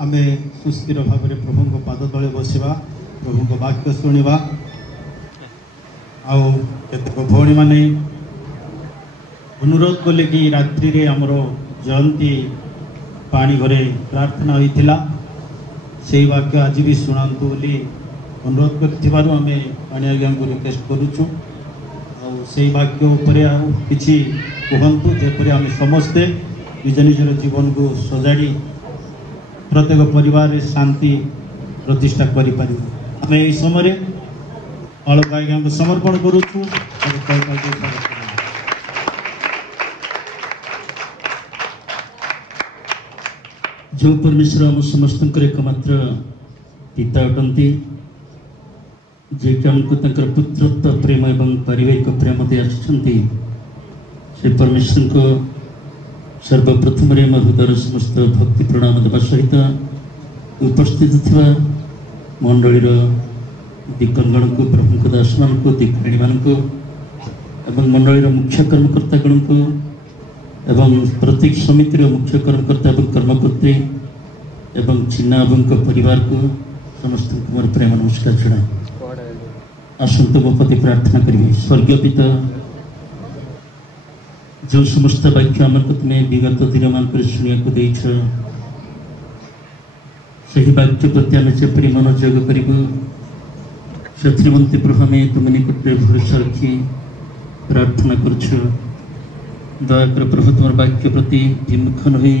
आमे सुस्थिर भाव में प्रभु को पाद तले बसवा प्रभु को वाक्य शुणा आतेक भौणी मैंने अनुरोध कले कि रात्रि रे आमर जयंती पानी घरे प्रार्थना होता से वाक्य आज भी शुणातु बोली अनुरोध करें पानी आज्ञा को रिक्वेस्ट करुचु से वाक्य उपरे किसी कहतु जेपरी आम समस्ते निज निजर जीवन को सजाड़ी प्रत्येक परिवार शांति प्रतिष्ठा करें आम यही समय अलग आज्ञा को समर्पण करुचु। जो परमेश्वर आम समस्त एकमात्र पिता अटंती जे कि आमको पुत्रत्व प्रेम एवं पारिवारिक प्रेम दे आसुछंती से परमेश्वर को सर्वप्रथम हृदय समस्त भक्ति प्रणाम देवा सहित उपस्थित थिबा मंडलीर दिक्कणगण को प्रभु दास मान को दिक्कणी मान को एवं मंडलीर मुख्य कर्मकर्तागण को एवं प्रत्येक समितिर मुख्य कर्मकर्ता एवं कर्मकर्त्री एवं चिन्ना परिवार को समस्त मोर प्रेम नमस्कार जनाए। आसंत मो प्रति प्रार्थना करेंगे। स्वर्गीय पिता जो समस्त वाक्य आम तुम्हें विगत दिन मान शुणा को देछ सही वाक्य प्रति आम जपरी मनोयोग करूँ से प्रभु आम तुम निकट भरोसा रखी प्रार्थना कर दयाकर प्रभु तुम वाक्य प्रति विमुख नई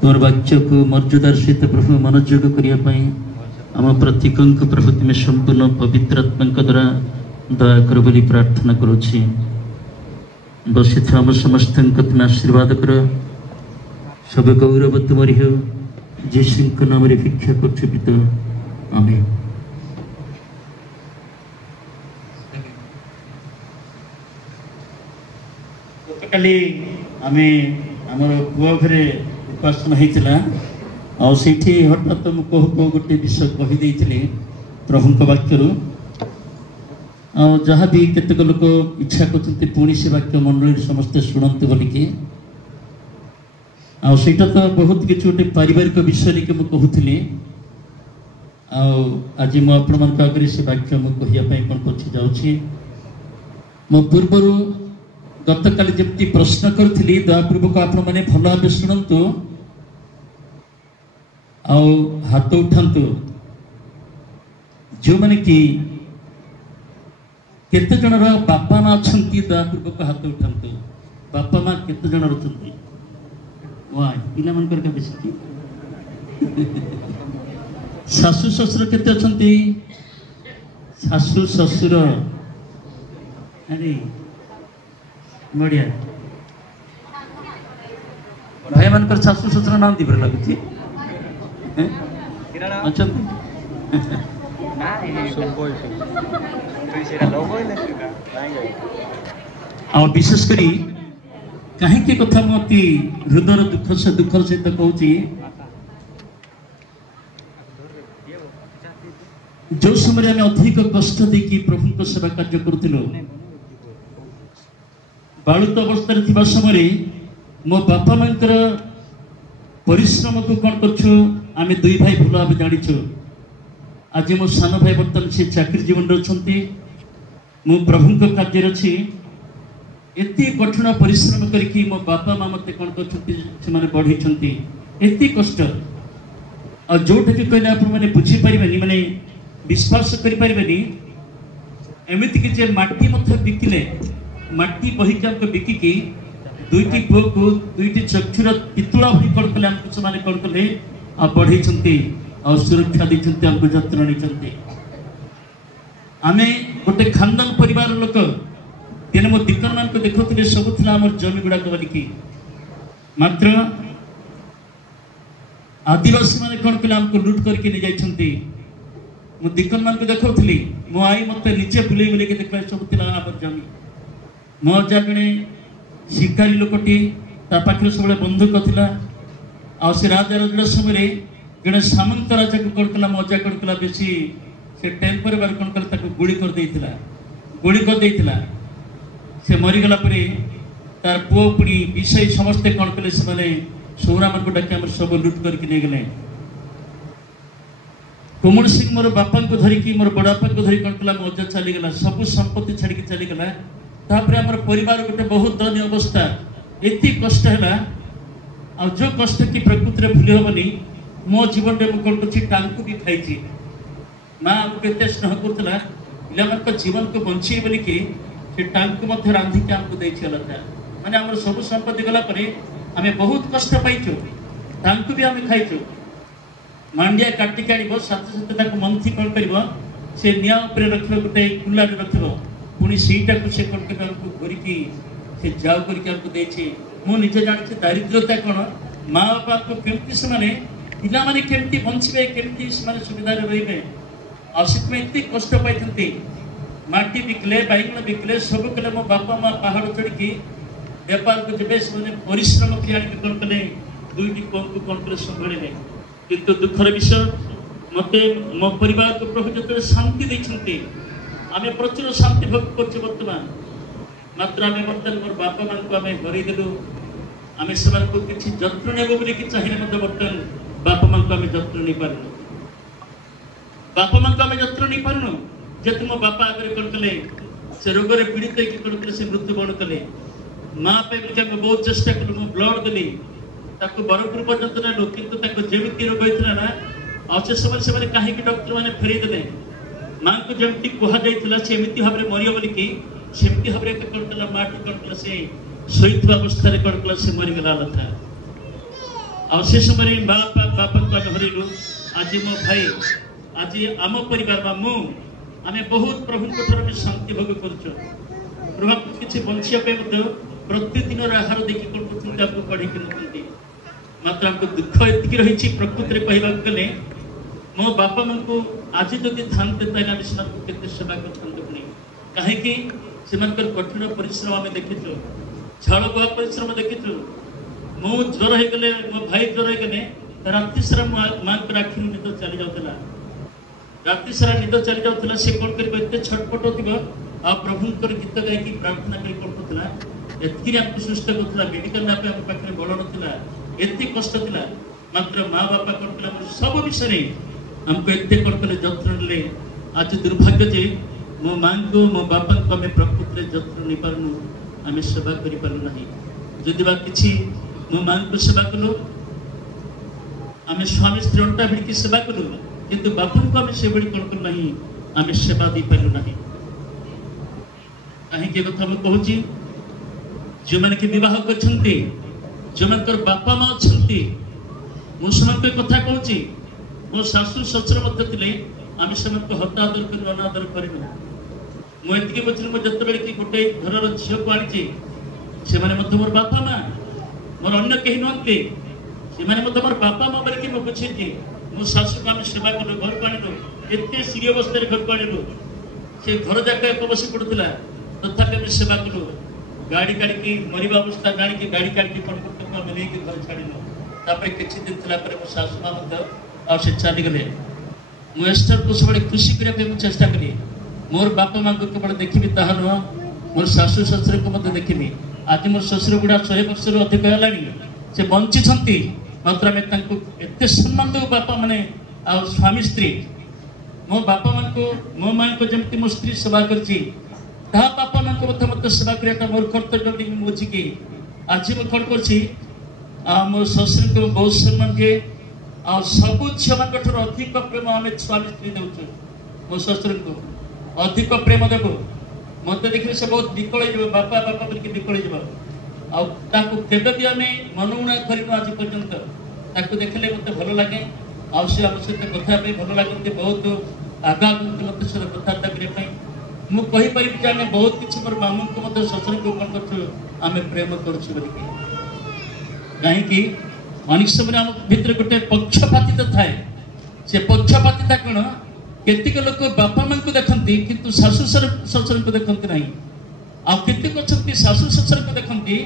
तुम वाक्य को मर्यादार सहित प्रभु मनोयोग करने आम प्रत्येक प्रभु तुम्हें संपूर्ण पवित्र आत्मा द्वारा दयाकर बोली प्रार्थना करुच्छी। बसी आम समस्त तुम्हें आशीर्वाद कर सब गौरव तुमरी हो जीशु नाम भिक्षा कर पिता आमेन। गतकाली आमे आमर पुआ घरे उपासना होता आठी हठात मुझे गोटे विषय कहीदे प्रभु वाक्य जहाँ भी केतक लोक इच्छा करते पुणी से वाक्य मंडली समस्ते शुणु बोलिकी आईटा तो बहुत किसी गोटे पारिवारिक विषय के मुझे कहूली आज मुझे आगे से वाक्य मुझे कौन पची जाऊँगी मो पूर्वर गतकाली जमी प्रश्न करी दयापूर्वक आपण मैंने भल भाव शुणु हाथ उठातु जो मैंने कि केते जनर बापा माँ अच्छा दयापूर्वक हाथ उठातु बापा माँ केते जन अच्छा वाह पिला मन कर बेसी शाशु शशुर केते अच्छा शाशु शशुर अरे बढ़िया भाई मान शाशु शशुर नाम दी लगुच अच्छा विशेषकर कहीं कथा मुझे हृदय दुख सहित कहूँ जो समय आम अधिक कष्ट देखी प्रभु सेवा कार्य करूँ बालुत अवस्था समय मो बापा माँ परिश्रम को कौन कर दुई भाई भल भाव जाचु आज मो सान भाई बर्तमान से चाकरी जीवन अच्छा मु प्रभु कार्य अच्छी एत कठिन परिश्रम करके मो बापा माँ मत कौन कर बढ़ी एत कष्ट आ जोटा कि कहले आप बुझीपारे माने विश्वास करें एमती कि माटी मत बिकिले माटी बहिकी आमको बिकिकी दुईटी पुओ को दुईटी चक्षुर पितुला भई कौन कले आमको से कौन कले आ बढ़ई सुरक्षा देते आमको जत्न नहीं आमे गोटे खानदान परिवार लोक दिन मो दिक्कन मान को देखुले सब था आम जमी गुड़ाक बोलिकी मात्र आदिवासी माने कौन कले आमको लुट करके नहीं जाइछंती मो दिक्कन मान को देखुली मो आई मत निजे बुले बुले के देखा सब था आम जमी मो अजा जड़े शिकारी लोकटी पाखे सब बंधुक था आ राजा रजड़ा समय जड़े सामंत राजा को कौन कला मजा कौन कला बेसी से टेम्पर बार कौन कला गुड़ी कर देता से मरीगला तार पुओ पुणी विषय समस्ते कौन कले से सौरा मान को डाक सब लुट करके नहीं गले कोमल सिंह मोर बापा को धरिकी मोर बड़ापा को धरिक कौन कला मजा चलीगला सब संपत्ति छाड़ी चलीगला तापर आम परिवार गोटे बहुत दयनीय अवस्था एति कष्ट है आ जो कष्ट की प्रकृति में भूली हेनी मो जीवन में मुझे कौन कर टांकू भी खाई माँ आमको एत स्नेह करूला पे जीवन को बचे बोलिकी से टांकू रांधिक आमको देता माने आम सब संपत्ति गलापर आम बहुत कष्ट पाइचु टांकू भी आम खाइचु मांडिया काटिक आण साथ साथ मंथी कौन कर से निआ रख गोटे कुलारे रख पुणी सीटा को से कौन कर घोरिकी से जाऊ करके मु निजे जानी दारिद्रता कौन माँ बापा को केमती से पिला माने केमती बंचे केमती सुविधा रे आसित एत कष्ट पाई माटी बिकले बैगण बिकले सब कले मो बापा माँ पहाड़ चढ़ी बेपार को जब से परिश्रम कर आने कौन कले दुईटी पुआ को कौन कर संभाले किंतु दुखर विषय मत मो परिवार को प्रभु जो शांति देते आम प्रचुर शांति भोग कर बर्तमान मात्र आम बर्तमान मोर बापा माँ को आम हरईदेलु आम से किसी जत्न नेब बोली चाहिए बर्तमान बापा माँ को आम जत्न नहीं पार्नु बापा माँ को आम जत्न नहीं पार्नु जेतु मो बापा आगे कौन कले से रोग में पीड़ित कौन कले से मृत्युवरण कले माँ पे बहुत चेष्टा कलु मु ब्लड देली बरपुर पर्यंत नेलु किंतु जमी रोग होता ना अच्छे समय से कहीं डॉक्टर मैंने फेरईदे माँ को जमी कहला से एमती भाव में मर बोलिकी सेमती भाव में कौन कला माँ कौन कला से शोता अवस्था कौन कला से मरीगला लता आसे समय माँ बापा को आम हरईलु आज मो भाई आज आम परिवार मु आम बहुत प्रभु शांति भोग कर किसी बचापी प्रतिदिन आहार देखिए कौन कर कढ़ी कि मात्र आमको दुख एति रही प्रकृति में कहवाक गले मो बापा माँ को आज जदि था केते सेवा करते कहीं कठिन परिश्रम आम देखीचु झाड़ बुआ परिश्रम देखीचु मु ज्वर हो गले मो भाई ज्वर हो गले राति सारा माँ को आखिर निद चली जाऊला राति सारा निद चली जाऊला से कौन कर छटपट थी आ प्रभुंर गीत गायकी प्रार्थना कर कौन करता एति आमको सुस्थ करूला मेडिकल आम पाखे बल ना एत कष्ट था मात्र माँ बापा कौन कला सब विषय आमको एत कौन कले जत्न ने आज दुर्भाग्य जे मो माँ को मो बापा को आम प्रकृति जत्न नहीं पार्नु आम सेवा करना जदि बा कि मो माँ को सेवा कलु आम स्वामी स्त्री अंटा भिड़की सेवा कलु किंतु बापा को आम से कौन करूँ आम सेवा दे पार्नु ना कहीं कथा मुझे कहूँ जो मैंने कि विवाह करछन्ति जो मनकर बापा माँ अच्छी मुझे कथा कहूँ मो शाशु शशुर थे आम से हत आदर कर अनादर करूँ मुझे बुझी मुझे कि गोटे घर झील को आनी से मोर बापा माँ मोर अन्न कहीं नुहति से मोर बापा माँ बोलिकी मुझे बुझे मो शाशु को आम सेवा कलु घर को आणलु एत सीरी अवस्था घर को आणलु से घर जाक एक बसी पड़ूला तथापि आम सेवा कलु गाड़ी काढ़ी मरवा अवस्था जाणी गाड़ी काढ़ी कौन कर घर छाड़ू किसी दिन थी मो शाशु माँ से चलीगले मुझे को सब खुशी करने चेष्टा करी मोर बापा माँ को केवल देखी ताहा नुह मोर शाशु शशुर को देखी आज मोर शशुर गुड़ा 100 वर्ष अधिक है से बंची मात्र आम एत सम्मान दो बापा मैंने आ स्वामी स्त्री मो बापा माँ को मो माँ को जमी मो स्त्री सेवा कर बापा माँ को मत सेवा करने मोर कर्तव्य बुझिकी आज मुझे कौन कर मो शशुर को बहुत सम्मान दिए आ सब झील मान अधिक प्रेम आम स्वामी स्त्री दे मो शशुर को अधिक प्रेम देव मत देखिए से बहुत विकल बापा बापा बोलिक विकल आगे भी आम मनमुणा करनु आज पर्यंत देखले मत भल लगे आम सहित कथा भल लगते बहुत आगा मत सहित कथबार्ता करने मुझे आम बहुत किसी मोर मामू को मत शशुर को कौन कर प्रेम करें कहीं अनेक समय आम भर गोटे पक्षपातिता थाए से पक्षपातिता कौन केतिक लोक बापा माँ को देखती किंतु शाशु शशुर को देखते ना आतेक अच्छा शाशु शशुर को देखती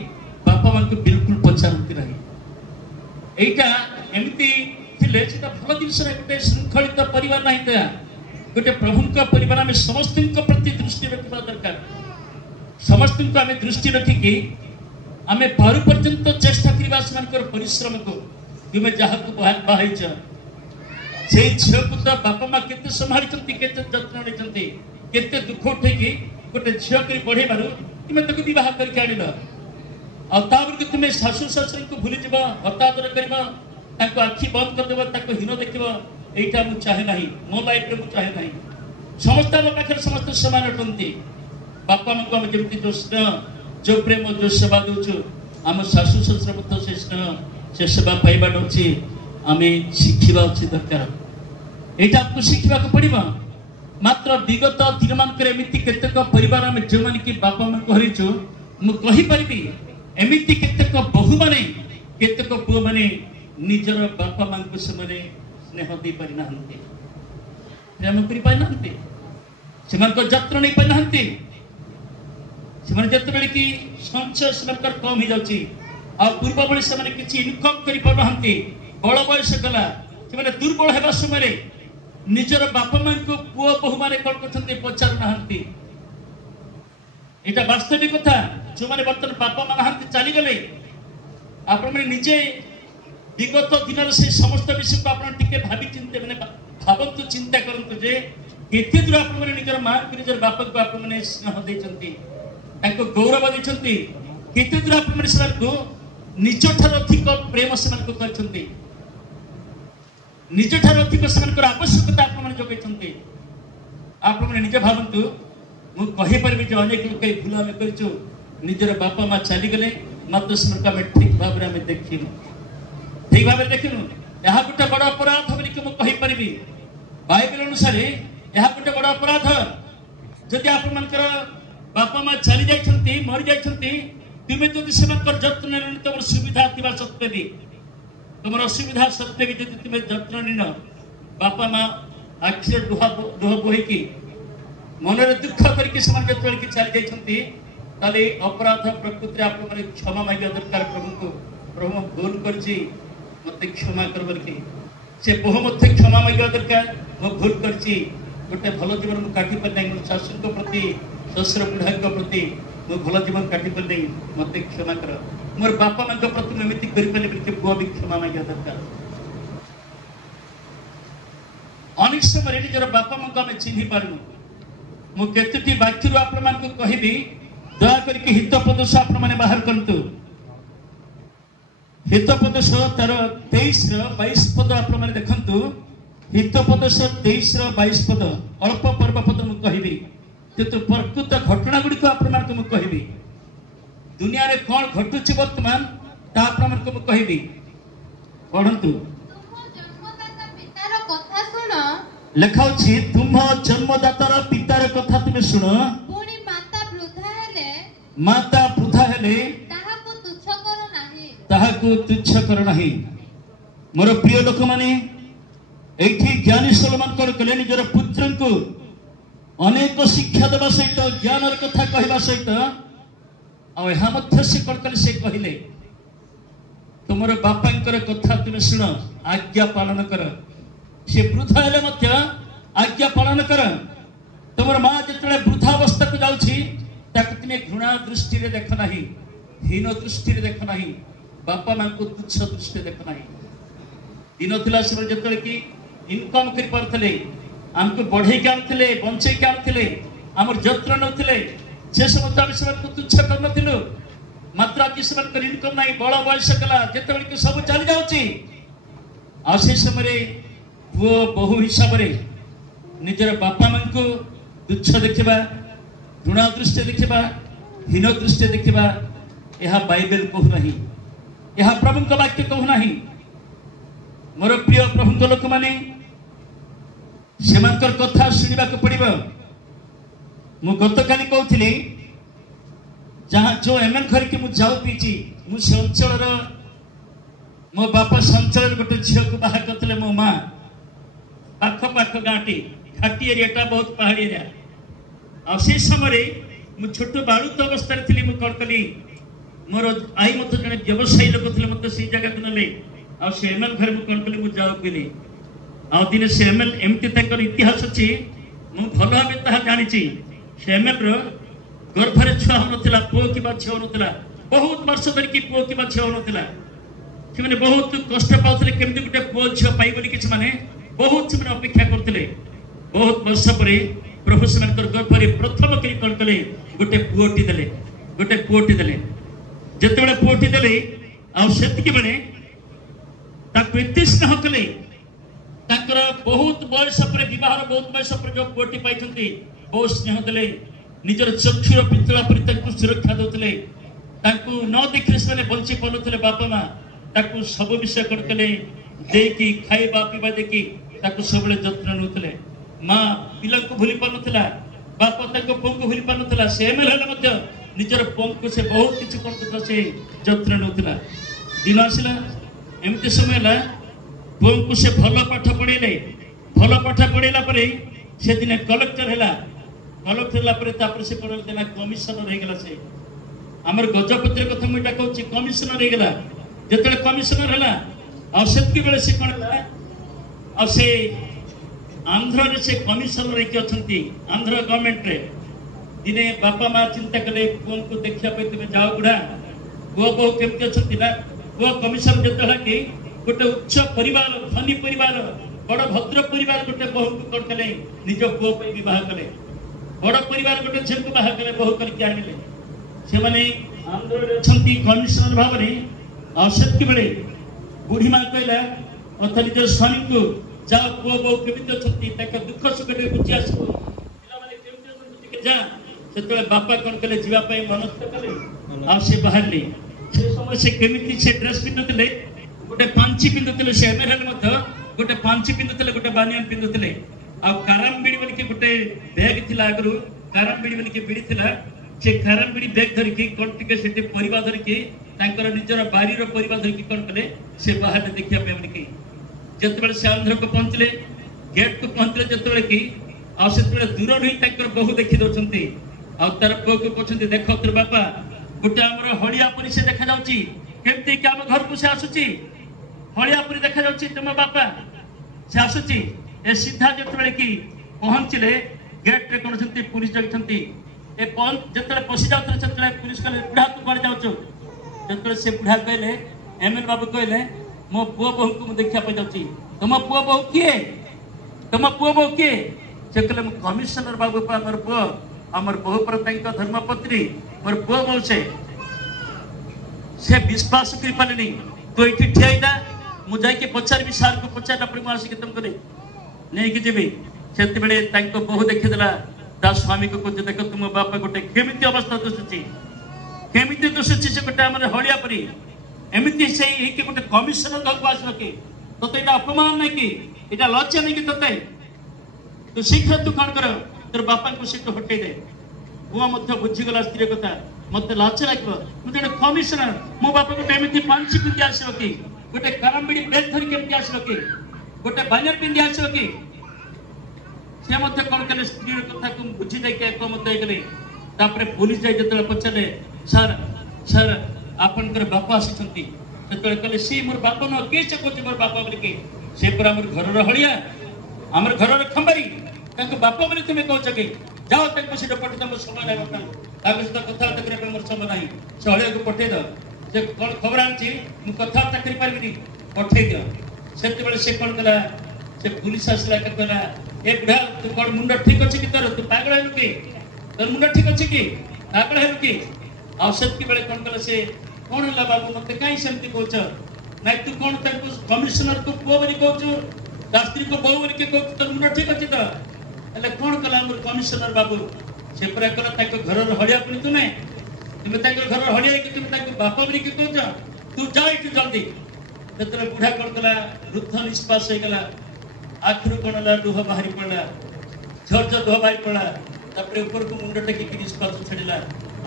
बापा माँ को बिल्कुल पचारती ना यहाँ एमती भल जिन गोटे श्रृंखलित परिवार ना गोटे प्रभु परिवार आम समस्त प्रति दृष्टि रखा दरकार समस्त आम दृष्टि रखिकी आम पारु पर्यंत चेष्टा करवा परिश्रम को तुम जहाँ बाहर से झील को तो बापा माँ केते संभाली जत्न नहीं केते दुख उठेकी गोटे झील कर बढ़े बारू तुम ताको विवाह करके आनिल आपर तुम्हें शाशु शशुर को भूली जीव हतादर कर आखि बंद करदेव हीन देख यहीटा मुझे चाहे ना मो लाइफ में चाहे ना समस्त पाखे समस्त समान अटंती बापा माँ को जमी जो स्नेह जो प्रेम जो सेवा दौचु आम शाशु शशुर मत से स्नेह से सेवा पाइबा अच्छी आम शिखा अच्छी दरकार यहाँ आपको शिखा पड़ा मात्र विगत दिन मानक एमती केतेक परिवार आम जो मैंने कि बापा माँ को हरइचु मुझे एमती केतेक बहु मैंने केतेक पुओ मैंने निजर बापा माँ को से स्नेह दे पारि ना प्रेम कर पारि ना से जत्न नहीं पारि ना जिते कि संचय से कम हो जाऊँगी आ पूर्व भाई से किसी इनकम कर बड़ बयस गला से दुर्बल होगा समय निजर बापा माँ को पुओ बहु मैंने कौन कर पचार ना यहाँ वास्तविक कथा जो मैंने बर्तमान बापा माँ ना चलीगले आपण निजे विगत दिन से समस्त विषय को आप भावी चिंता मैंने भावतु चिंता करूँ जे केते दूर आप निजर माँ को निजर बापा को आप स्नेह देते गौरव देते केते दूर आप निज ठार अधिक प्रेम से करते निज ठार अधिक से आवश्यकता आप जगह आप निजे भावतु मुझे कहीपरि अनेक लोग भूल आम कर निजर बापा माँ चलीगले मात्र से ठीक भाव में देखनु ठीक भाव देखनु यह गोटे बड़ अपराध बोलिक मुझे बाइबल अनुसार यह गोटे बड़ अपराध जदि आप बापा माँ चली जाइए मरी जाइए तुम्हें जो जत्न नहीं तुम सुविधा थी सत्वे भी तुम असुविधा सत्वे भी जब तुम्हें जत्न नहीं बापा माँ आखिर लुह बोहीकी मनरे दुख करके चली जाइए अपराध प्रकृति आप क्षमा मांगे दरकार प्रभु को प्रभु भूल कर मत क्षमा कर से बहु मत क्षमा मांगे दरकार मो भूल कर गोटे भल जीवन मुझे काटी पारि ना मो शाशु प्रति शशुर बुढ़ा प्रति मो भल जीवन काटी पारि ना मत क्षमा कर मोर बापा माँ प्रति एमती कर पुआ भी क्षमा मांगे दरकार अनेक समय निजर बापा माँ को आम चिन्ह पारूँ मुझे वाक्य आप कहि दया करके हितोपदेश आप बाहर करतु हितोपदेश तार 23 पद आप देखु हितोपदेश 23 पद अल्प पर्व पद मुझे कहबी किंतु प्रकृत घटना गुड़िक आप कहि दुनिया रे कौन घटुची वर्तमान मुझे कहबी पढ़ंतु लेखा तुम जन्मदातार पितार कथा तुम्हें शुण माता वृद्धा हेले ताहाकु तुच्छ कर नाही मोर प्रिय लोक माने एठी ज्ञानी सोलोमन कले निजर पुत्र को अनेक शिक्षा देवा सहित ज्ञान कथा कहवा सहित आ से कले से कहले तुमर बापांकर कथा तुम्हें शुण आज्ञा पालन कर से वृद्धा हेले मध्य आज्ञा पालन कर तुमर माँ जिते वृद्धावस्था को जाऊँगी तुम्हें घृणा दृष्टि देख ना हीन दृष्टि देख ना बापा माँ को तुच्छ दृष्टि देख ना दिन था जो कि इनकम करते आमको बढ़े आनुले बंचे आनुले आम जत्न नौले से समस्त आम से तुच्छ कर मात्र आज से इनकम ना बड़ बयस गला जिते कि सब चली जाऊँगी समय पुओ बहु हिसाब से निजर बापा माँ को तुच्छ देखा घृणा दृष्टि देखा हीन दृष्टि देखा यह बाइबल कहूना यह प्रभु वाक्य कहूना मोर प्रिय प्रभु लोक मैंने कथा शुणा पड़ो मु गत काली कहती जहाँ जो एम एल घर की मुझे जाऊ पीची मुझे अंचल मो बापा संचल गोटे झील को बाहर करते मो माँ पाख पाख गाँटी घाटी एरिया बहुत पहाड़ी एरिया आ से समय मु छोट बालुत अवस्था थी मुझे कौन कली मोर आई मत जड़े व्यवसायी लोक थे मत से जगह को ना से एम एल घर मुझे कौन कली मुझे जाऊ पीली दिन से एम एल एमती इतिहास अच्छी मुझे भल भाव जानी से एम एल गर्भर छुआ होना पुओ कि झी होना बहुत वर्ष धरिकी पुओ कि झी होना से बहुत कष्ट पाते केमती गोटे पुओ झी पाइबली किसी मैंने बहुत से अपेक्षा करते बहुत वर्ष पर प्रभु से गर्भरे प्रथम करी कौन कले गोटे पुओटी देले जिते पुओटी देले आतिक बेले एत स्नेह कले बहुत बयस पर बहार बहुत बयस पर जो पुओटी पाई बहुत स्नेह देले निजर चक्षुर पितला पर सुरक्षा देते न देखिले से बंची पारे बापा माँ सब विषय कौन कले देकी खाइबा पीवा देखी सब जत्न नौते माँ पिला को भूली पारा बापा पुओ को भूली पारा से एमएलए निजर पुओ को से बहुत किसी कौन करता से जत्न नौला दिन आसला एमती समय पुओ को से भल पाठ पढ़ेला से दिन कलेक्टर है से पढ़ा कमिशनर हो गला से आमर गजपति कथा मुझे कहूँ कमिशनर हो गला जिते कमिशनर है आतिक बेले से कौन है से आंध्र से कमिशनर होती आंध्र गवर्नमेंट रे दिने बापा माँ चिंता कले पुओ को देखापी तुम जाओ बुढ़ा पुओ बहु केमती अच्छा ना पुओ कमिशनर जो कि गोटे उच्च परिवार धनी परिवार बड़ भद्र परिवार गोटे बहु को कौन कले निज पुओ बह कले बड़ परिवार गोटे झील को बाहर कले बहु करके आनिले से माने आंध्र अच्छा कमिशनर भाव में आतिक बेले बुढ़ी माँ कहला अथ निज स्वामी को जाओ पुओ बहु केमी अच्छा दुख सुख बुझी आस जा से बापा कौन कले जीवाई मनस्थ कले आ बाहर से समय से केमी से ड्रेस पिंधुले गोटे पांची पिंधुले से एमएलए गोटे पांची पिंधुले गोटे बानियान पिंधुले आराम बिड़ी बोलिक गोटे बैग थी आगु काराम बिड़ी बोलिक बिड़ी थी से काराम बिड़ी बैग धरिकी कौन टे परिवा धरिकी निजर बारीर परिवा धरिकी कौन कले से बाहर देखा बोलिकी जिते से आंध्र को पहुंचले गेट को पहुंचले जिते कि आते दूर ही बहु देखी दौरान तार पुओ को कहते देख तोर बापा गोटे आम हड़िया परी से देखा जामती आम घर को से आसूची हड़िया परी देखा तुम बापा से आसूची ए सीधा जिते कि पहुंचले गेट रे कौन पुलिस जाती जिते पशि जाते पुलिस कहले बुढ़ा तू कौन जाऊँ जो से बुढ़ा कहले एमएलए बाबू कहले मो पुओ बहु को देखापी जाऊँगी तुम पुओ बहु किए तुम पुओ बहु किए से कहले कमिशनर बाबू आमर पुओ आमर बहु पर धर्मपत्नी मोर पुओ बहु से विश्वास कर पारे तू ये ठिया मुझे पचारि सार को पचारा पड़े मुझे तुमको नहीं कि जी से बहु देखीदेला ता स्वामी को कहते देख तुम बापा गोटे केमी अवस्था दुसुची केमी दुसुची से गोटे आम हड़िया परी एमती से गोटे कमिशनर घर को आस कि ते अपमान नहीं कि यहाँ लज्जा नहीं कि ते तू शीघ्र तू कौन कर तोर बापा को सीट हटे दे पुओ बुझीगला स्त्री कथा मत लाज लगे मुझे कमिशनर मो बापा गोटे एमती पांची पिंधि आस कि गोटे काराम बिड़ी ब्रेक धरिक एमती आस कि गोटे बानियान पिंधि आस कि से कौन कले स्त्री कथा को बुझी जाए एकमत होगले पुलिस जाए जो पचारे सर सर आपनकर बापा आसी कहले सी मोर बापा न किए से कहे मोर बापा बोलिके से पूरा आम घर हड़िया आम घर खंबारी बापा बोली तुम्हें कौच कि जाओ से पटे तुम समय है सहित कथबार्ता करने मोर समय ना से हड़िया को पठे दो जे कौन खबर आनी मुझे कथबार्ता करें पठे दियो से कौन कला से पुलिस आसला कहला ए बुढ़ा तू कौन मुंड ठीक अच्छे कि तोर तू पागल है कि तोर मुंड ठीक अच्छे कि पागल है कि आतिक बेले कौन कला से कौन है बाबू मत कहीं सेमती कौच ना तू कौन कमिशनर को पुओ बोली कहूँ स्त्री को बहु बोलिक कहूँ तोर मुंड ठीक अच्छे तो कौन कला मोर कमिशनर बाबू से पूरा कला घर हड़िया पुणी तुम्हें घर हड़िया कि तुम बापा बोलिक कहूँ तू जा ये जल्दी जो बुढ़ा कौन कला वृद्ध निष्पास हो गला आखिर कौन है लुह बाहरी पड़ा झरझर लुह बाहरी पड़ा ऊपर को मुंड टेक निष्पास छाड़ा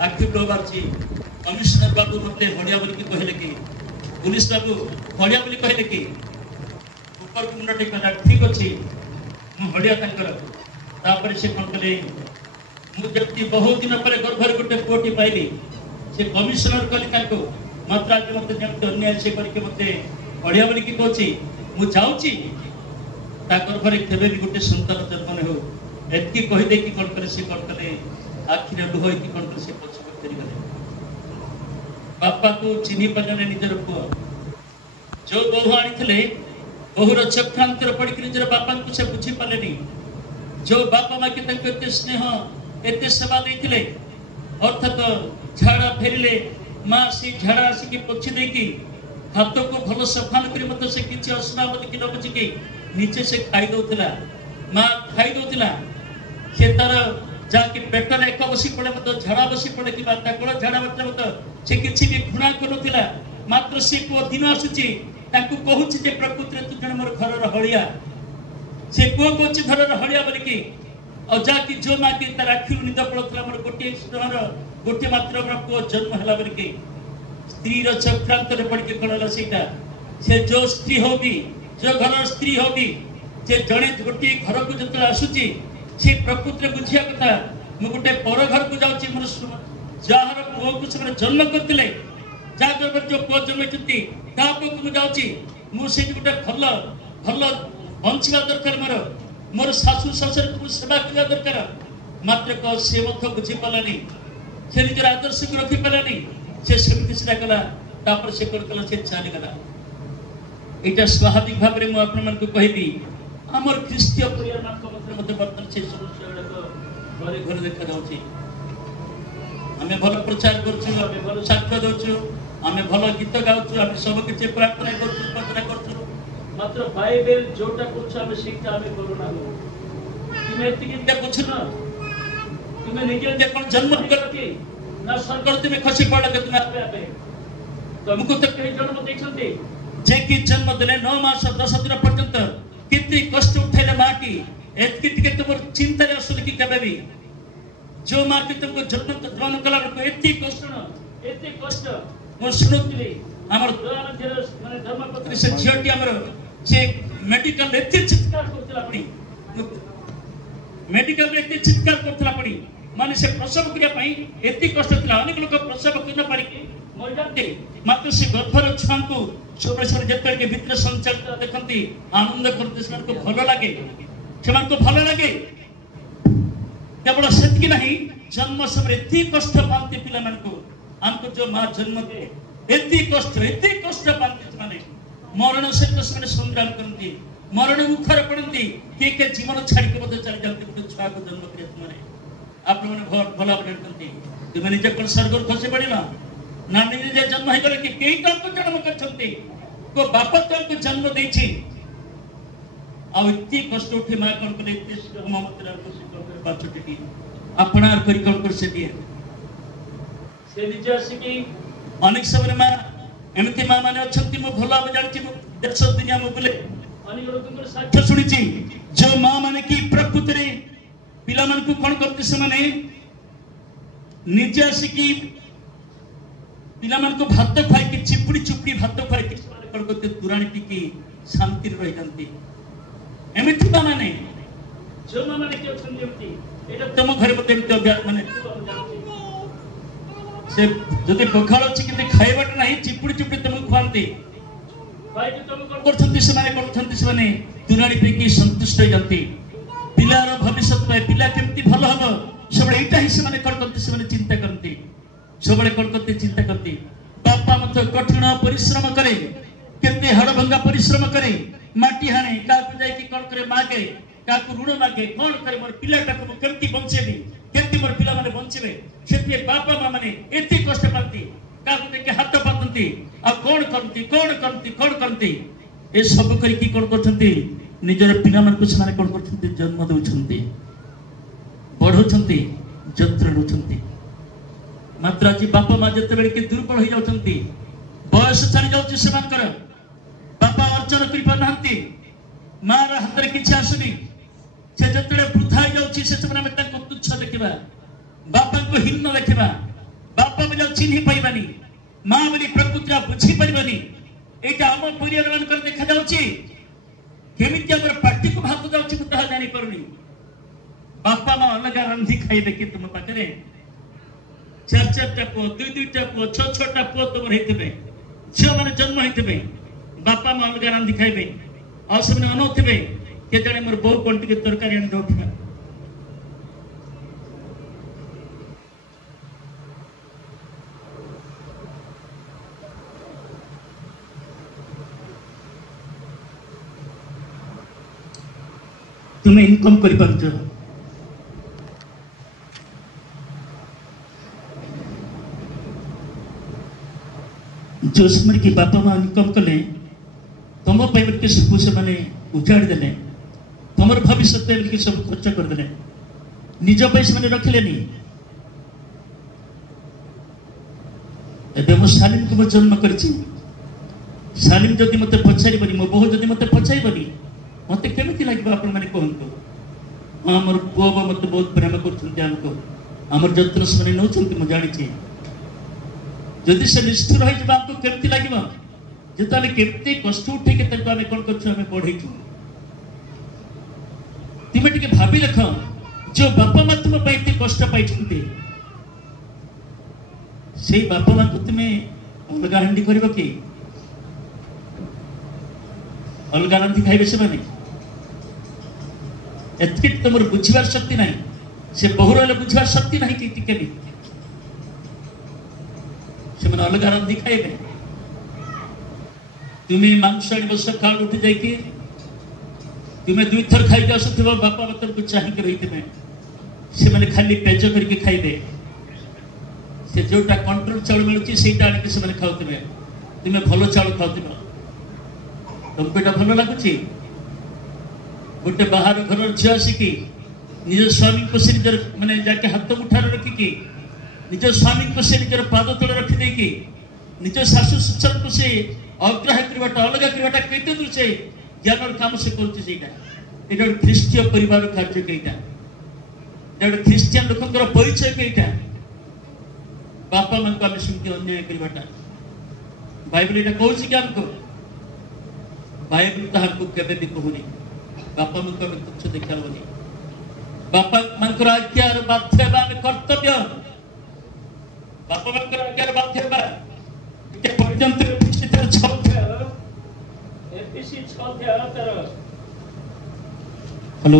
आखिर लुह बाहरी कमिशनर बाबू मत हड़िया बोलिक कहले कि पुलिस बाबू हड़िया बोली कहले कि ऊपर को मुंड टेक ठीक अच्छे हड़िया से कौन कले मुझे बहुत दिन पर गर्भर गोटे पुओटी पाइली से कमिशनर कहली मात्र आज मत जमी अन्याय से करके मत हड़िया बोलिक कहूँ मुझे जाऊँगी गर्भर केवे भी गोटे सन्तान जन्म न हो एति कहीदे कि कौन कले से कौन कले आखिरे लुह कि कौन कले से पछुआ फेरीगले बापा को चिन्ह पारे निजर पुओ जो बहु आनी बहुर चक्रांतर पड़ी निजर बापा को से बुझी पालेनी जो बापा माँ के एते स्नेह एते सेवा देते अर्थात झाड़ा फेरिले माँ से झाड़ा आसिक पोछि देकी हाथ को भल सफा न से किसी असना देखी न बुझिकी नीचे से खाई दौला माँ खाई दौला से तार जाकि पेटर एक बसी पड़े झाड़ा बसी पड़े कि झाड़ा बाटे से किसी भी घृणा करुला मात्र सी पुओ दिन आसूची कहूँ जे प्रकृति तू जन मोर घर हलिया से पुओ कहूँ घर हलिया बोलिकी और जाकि जो माँ की तार आखिर निद पड़ता मोर गोटे मात्र पुओ जन्म है बोलिकी स्त्री चक्रांत पड़के कौन है से जो स्त्री होगी जो घर स्त्री होगी से जड़े गोटे घर को जो आसूची से प्रकृति बुझिया कथा मुझे गोटे पर घर को जाऊँगी मोर जार पुओ को जन्म करते जहाँ जो पुओ जन्म पुओ को मुझे जाऊँगी मुझे गोटे भल भल बंचा दरकार मोर शाशु शशुर को सेवा करवा दरकार मात्र कह सी बुझी पारानी से निजर आदर्श को रखी पारानी से सेमती सीधा कला से करला से चलीगला यहाँ स्वाभाविक भाव में मुझे कहबी आमर ख्रीष्टीय परिवार मान बर्तमान से समस्या गुड़ाक घरे घरे देखा जाऊँगी आम भल प्रचार करें भल साक्ष्य दौचु आम भल गीत गाँचु आम सब किसी प्रार्थना कर मात्र बाइबल जोटा करूना तुम्हें बुझुन तुम्हें निजे कौन जन्म कर ना सरकार तुम्हें खसी पड़ा तुम्हें आपे आपे तुमको तो कई जन्म देखते जे कि जन्म देने 9 मास 10 दिन पर्यंत कितनी कष्ट उठेले माँ की एतकी तुम चिंता आसुल कि केबे भी जो माँ की तुमको जन्म कला एति कष्ट मो शुणुली आमर माने धर्मपत्नी से झीटी आमर से मेडिकल एति चित्कार करतला पड़ी मेडिकल एति चित्कार करतला पड़ी माने से प्रसव करिया पई एति कष्ट थला अनेक लोक प्रसव करना पारि के मर जाते मात्र से गर्भर छुआ को सब जेते के भीतर संचालित देखंती आनंद करते से को भलो लागे से को भलो लागे केवल सेतकी नहीं जन्म समय एति कष्ट पाते पिला मन को हमको जो मां जन्म दे एति कष्ट पाते माने मरण से तो से संग्राम करती मरण मुखर पड़ती के जीवन छाड़ी के मत चली जाते छुआ को जन्म करे माने आप भला करते तुम्हें निजे कौन स्वर्ग खसी पड़ा ना निजे जन्म हो गले कि तुमको जन्म कर को बाप तुमको जन्म देछि आती कष्ट उठे माँ कौन कले ममता अपनार करी कौन कर से दिए से निजे आसिकी अनेक समय माँ एमती माँ मैंने अच्छा मो भल भाव जानी देश दुनिया में बुले अनेक लोक साक्ष्य शुणी जो माँ मैंने कि प्रकृति पिला मन को कौन करते से माने निजे आसिकी पिला मन को भात खाई चिपुड़ी चुपुड़ी भात खाई कौन करते दुराणी टिकी शांति रही जाती एमती माने जो माने के छंदी एटा तुम घर मते अभ्यास माने से जदि पखाल अछि कि खाइबाट नाही चिपुड़ी चिपुड़ी तुम खुआंती भाई जो तुम कौन करछंती से माने दुराणी टिकी संतुष्ट हो जाती पिलार भविष्य पिला केमती भल हम सब यहाँ ही से कौन करते चिंता करती सब कौन करते चिंता करती बापा मत कठिन परिश्रम करे केमती हाड़ भंगा परिश्रम करे माटी हाणे क्या कौन करे मागे क्या ऋण मागे कौन करे मोर पिलाटा को केमती बंचेबी केमती मोर पिला माने बंचेबे से बापा माँ मैंने एति कष्ट पाती क्या देखे हाथ पातती आ कौन करती ए सब करके कौन करते निजर पिला मान को से कौन कर जन्म दौरान बढ़ाऊँ जत्र नौकरी मात्र आज बापा माँ जिते के दुर्बल हो जाती बयस चली जाकर बापा अर्जन कर पाना मार हाथ में किसी आसुनी से जो वृद्धा हो जाए तुच्छ देखा बापा को हीन देखा बापा बोले चिन्ह पाइबानी माँ बोली प्रकृति बुझी पारानी यहाँ आम परिवार मान देखा जाऊँगी केमिति आमर पार्टी को भात जाऊँगी मुझे जानी पारुनी बापा माँ अलग रांधि खाइबे कि तुम पाखे 4-4टा पुओ 2-2टा पुओ 6-6टा पुओ तुम होते झील मैंने जन्म होते बापा माँ अलग रांधि खाइबे आ सब अनौथे के जाने मोर बहु कौन टे तरकारी आनी दौड़ा तुम्हें इनकम कर पारछ जो समय कि बापा माँ इनकम कले तुम के सब से मैंने उजाड़ी देले तुम भविष्य सब खर्च करदे निज पैसा मैंने रखिले एबे मो सालिम को जन्म कर सालिम जदि मत पचारबनी मो बोह जदि मत पचारबनी मत केमी लगे आप कहतु हाँ मोर पुओ मत बहुत प्रेम कर जत्न से नौ मुझे जानी जदि से निष्ठुर होमको केमती लगे जिते केमती कष्ट उठे आम कौन कर बढ़े तुम्हें टे भाव देख जो बापा माँ तुम कष्ट पाई से बापा माँ को तुम्हें अलग हांडी कर कि अलग रांधि खाइबे से माने एतके तुम बुझार शक्ति ना से बहु रहा बुझार शक्ति ना कि टिके भी से मैंने अलग रांधि खाइबे तुम्हें मांस आने सकाल उठी जाकि तुम्हें दुई थर खाई आसुव बापा माँ तुमको चाहिए रही थे से मैंने खाली पेज करके खाइबे से जोटा कंट्रोल चाउल मिलूँ से खाऊे तुम्हें भल चाउल खाऊ तुमको यहाँ भल लगुच गोटे बाहर घर झी आसिकी निज स्वामी को से निजर माने जाके हाथ मुठार रखिकी निज स्वामी को से निजर पाद तले रखिदेकी निज शाशु सुचर को से अग्राह करवाटा अलग करवाटा कईटे दूर से ज्ञान काम से कर ख्रीष्टीय परिवार कार्य कईटा ख्रीष्टियान लोक परिचय कईटा बापा माँ को आम सेमती अन्याय करवाटा बाइबल यहाँ कौन कि आमको बाइबल ताको केबे भी कहूनी बापा माँ को आम तुच्छ देखाबनी बापा माँ आज्ञा बाध्य आम कर्तव्य बापा माँ आज्ञा बाध्य पर्यंत हेलो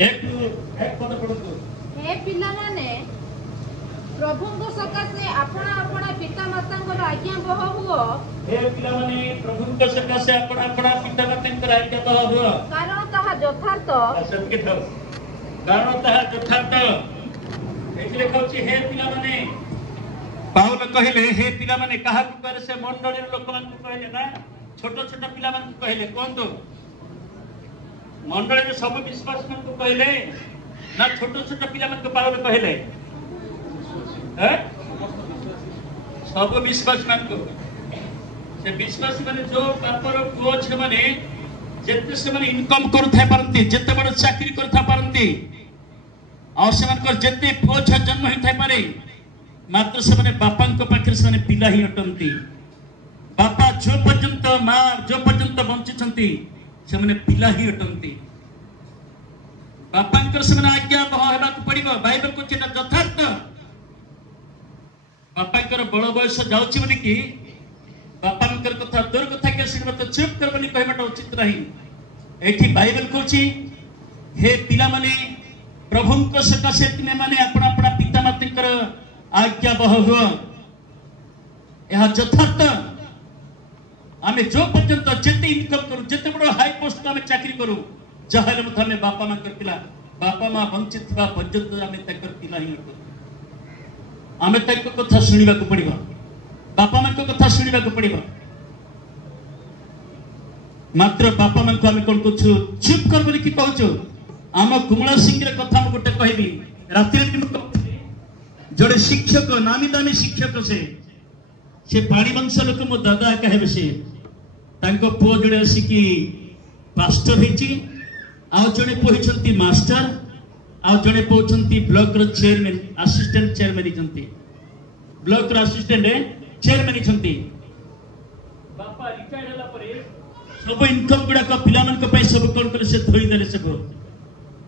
एक पद पढ़ो हे पिला माने प्रभु को सकाशे अपना अपना पिता माता आज्ञा बह हुआ हे पिला माने प्रभु को सकाशे अपना अपना पिता माता आज्ञा बह हुआ कारण ताहा यथार्थ सत्य था कारण ताहा यथार्थ एथिले कहछि हे पिला माने पाउल कहले हे पिला माने कहा को करे से मंडली लोक मान को कहले ना छोट छोट पिला मान को कहले कोन तो मंडली सब विश्वास मान को कहले ना छोट छोट पिला मान को पाउल कहले सब विश्वास मान को से विश्वास माने जो बापर पुओ छ माने जेते से माने इनकम करथा परंती जेते बड़ चाकरी करथा परंती और से मान कर जेते पुओ छ जन्म होई थाई पारे मात्र से माने बापा को पाखरे से माने पिला ही अटंती बापा जो पर्यंत मां जो पर्यंत बंची छंती से माने पिला ही अटंती बापा से माने आज्ञा बह हेबा को पड़िबो बाइबल को चिन्ह यथार्थ बापा बड़ बयस जाऊँगी बोली कि बापा कथा दूर कथा के मत चुप कर बोली कहबाटा उचित नहीं एठी बाइबल कहछि हे पिला माने प्रभु को सकाशे तुमे माने अपना अपना पिता माता आज्ञा बह हुआ यह यथार्थ आम जो पर्यंत जिते इनकम करूँ जिते बड़ हाई पोस्ट आम चाकरी करूँ जहाँ मत आम बापा माँ पिला बापा माँ बंचित पर्यंत आम पिला ही आम कथा शुणा पड़ो बापा माँ कथा शुणा पड़ो मात्र बापा माँ को आम कौन कर चुप कर बोलिकी कहूँ आम कुमला सिंह कथा गोटे कहबी राति जोड़े शिक्षक नामी दामी शिक्षक से पाणी वंश लोक मो दादा कहे से पुओ जोड़े आसिकी पास्टर हो जड़े पढ़ी मास्टर आ जड़े पढ़ी block chairman assistant chairman block assistant chairman बापा रिटायर्ड होला परे सब इनकम गुड़ाक पिला सब कौन कले से धोईदे सब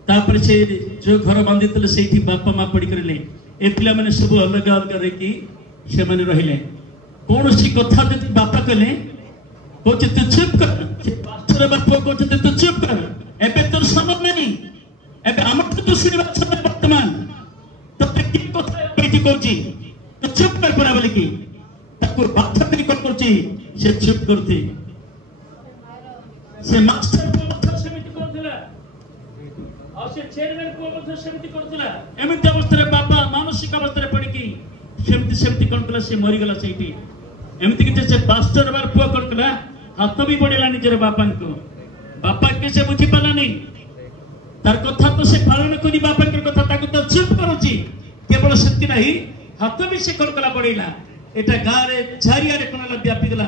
तापर से जो घर बांधी से बापा माँ पढ़ी कर ए पिला माने सब अलग अलग रही से माने रहिले कौन सी कथा दे बापा कहले कहते तू चुप कर पास्टर बापा कहते तू चुप कर एबे तोर समय नहीं एबे हमर तो सुनिबा समय वर्तमान तो की कथा बेटी कहची तो चुप कर परा बोली की ताको बात नहीं कर करची से चुप करती से मास्टर को कथा समिति कहले କରୁଥିଲା ଆଉ ସେ ଚେୟାରମ୍ୟାନ ପୁଅ ମଧ୍ୟ ସେମିତି କରୁଥିଲା। ଏମିତି ଅବସ୍ଥାରେ ବାପା ମାନସିକ ଅବସ୍ଥାରେ ପଡ଼ିକି ସେମିତି କଣ କଲା, ସେ ମରିଗଲା ସେଇଠି। ଏମିତି କିଛି ସେ ପାଷ୍ଟର ବାର ପୁଅ କଣ କଲା, ହାତ ବି ବଢେଇଲା ନିଜର ବାପାଙ୍କୁ। ବାପାকে ସେ ବୁଝିପାରିଲାନି, ତାର କଥା ତ ସେ ପାଳନ କରି ବାପାଙ୍କର କଥା ତାକୁ ତ ଚୁପ୍ କରୁଛି। କେବଳ ସେତିକି ନାହିଁ, ହାତ ବି ସେ କଣ କଲା ବଢେଇଲା। এটা ଗାଁରେ ଚାରିଆଡେ କଣ ହେଲା ବ୍ୟାପିଗଲା,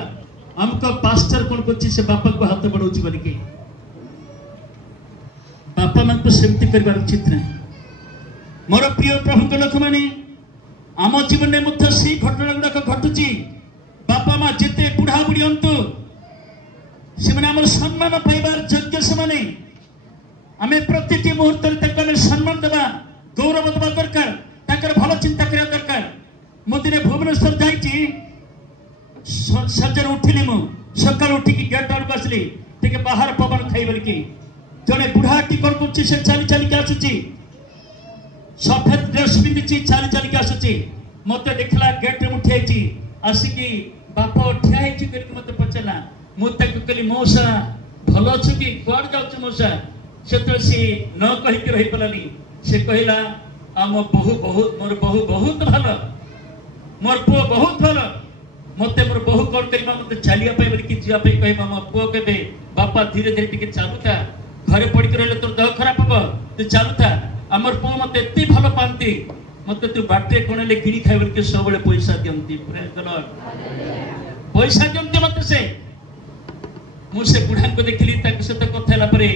ଆମକୁ ପାଷ୍ଟର କଣ କରୁଛି, ସେ ବାପାଙ୍କୁ ହାତ ବଢଉଛି ବୋଲିକି। ବାପା ମାଙ୍କୁ ସେମିତି କରିବାର ଉଚିତ ନାହିଁ। ମୋର ପ୍ରିୟ ପ୍ରଭୁଙ୍କ ଲୋକମାନେ, ଆମ ଜୀବନରେ ମଧ୍ୟ ସେଇ ଘଟଣା ଗୁଡାକ ଘଟୁଛି। ବାପା ମା ଯେତେ ବୁଢା ବୁଢୀ ହନ୍ତୁ, ସେମାନେ ଆମର ସମ୍ମାନ ପାଇବାର ଯୋଗ୍ୟ। ସେମାନେ ଆମେ ପ୍ରତିଟି ମୁହୂର୍ତ୍ତରେ ତାଙ୍କୁ ଆମେ ସମ୍ମାନ ଦେବା, ଗୌରବ ଦେବା ଦରକାର, ତାଙ୍କର ଭଲ ଚିନ୍ତା କରିବା ଦରକାର। ମୁଁ ଦିନେ ଭୁବନେଶ୍ୱର ଯାଇଛି, ସଜରେ ଉଠିଲି। ମୁଁ ସକାଳୁ ଉଠିକି ଗେଟ୍ ଆଡକୁ ଆସିଲି, ଟିକେ ବାହାର ପବନ ଖାଇ ବୋଲିକି। ଜଣେ ବୁଢାଟି କଣ କରୁଛି, ସେ ଚାଲି ଚାଲିକି ଆସୁଛି, ସଫେଦ ଡ୍ରେସ୍ ପିନ୍ଧିଛି, ଚାଲି ଚାଲିକି ଆସୁଛି। ମତେ ଦେଖିଲା, ଗେଟ୍ରେ ମୁଁ ଠିଆ ହେଇଛି, ଆସିକି ବାପ ଠିଆ ହେଇଛି କରିକି ମତେ ପଚାରିଲା। ମୁଁ ତାକୁ କହିଲି, ମଉସା ଭଲ ଅଛୁ କି, କୁଆଡେ ଯାଉଛୁ ମଉସା? ସେତେବେଳେ ସେ ନ କହିକି ରହିପାରିଲାନି। ସେ କହିଲା, ମୋ ବୋହୁ ବହୁତ, ମୋର ବୋହୁ ବହୁତ ଭଲ, ମୋର ପୁଅ ବହୁତ ଭଲ। ମତେ ମୋର ବୋହୁ କଣ କରିବା, ମତେ ଚାଲିବା ପାଇଁ ବୋଲିକି ଯିବା ପାଇଁ କହିବା। ମୋ ପୁଅ କହିବେ, ବାପା ଧୀରେ ଧୀରେ ଟିକେ ଚାଲୁଥା, ଘରେ ପଡିକି ରହିଲେ ତୋର ଦେହ ଖରାପ ହବ, ତୁ ଚାଲୁଥା। ଆମର ପୁଅ ମତେ ଏତେ ଭଲ ପାଆନ୍ତି, ମତେ ତୁ ବାଟରେ କଣ ହେଲେ କିଣି ଖାଇ ବୋଲିକି ସବୁବେଳେ ପଇସା ଦିଅନ୍ତି। ପଇସା ଦିଅନ୍ତି ମତେ ସେ। ମୁଁ ସେ ବୁଢାଙ୍କୁ ଦେଖିଲି, ତାଙ୍କ ସହିତ କଥା ହେଲା ପରେ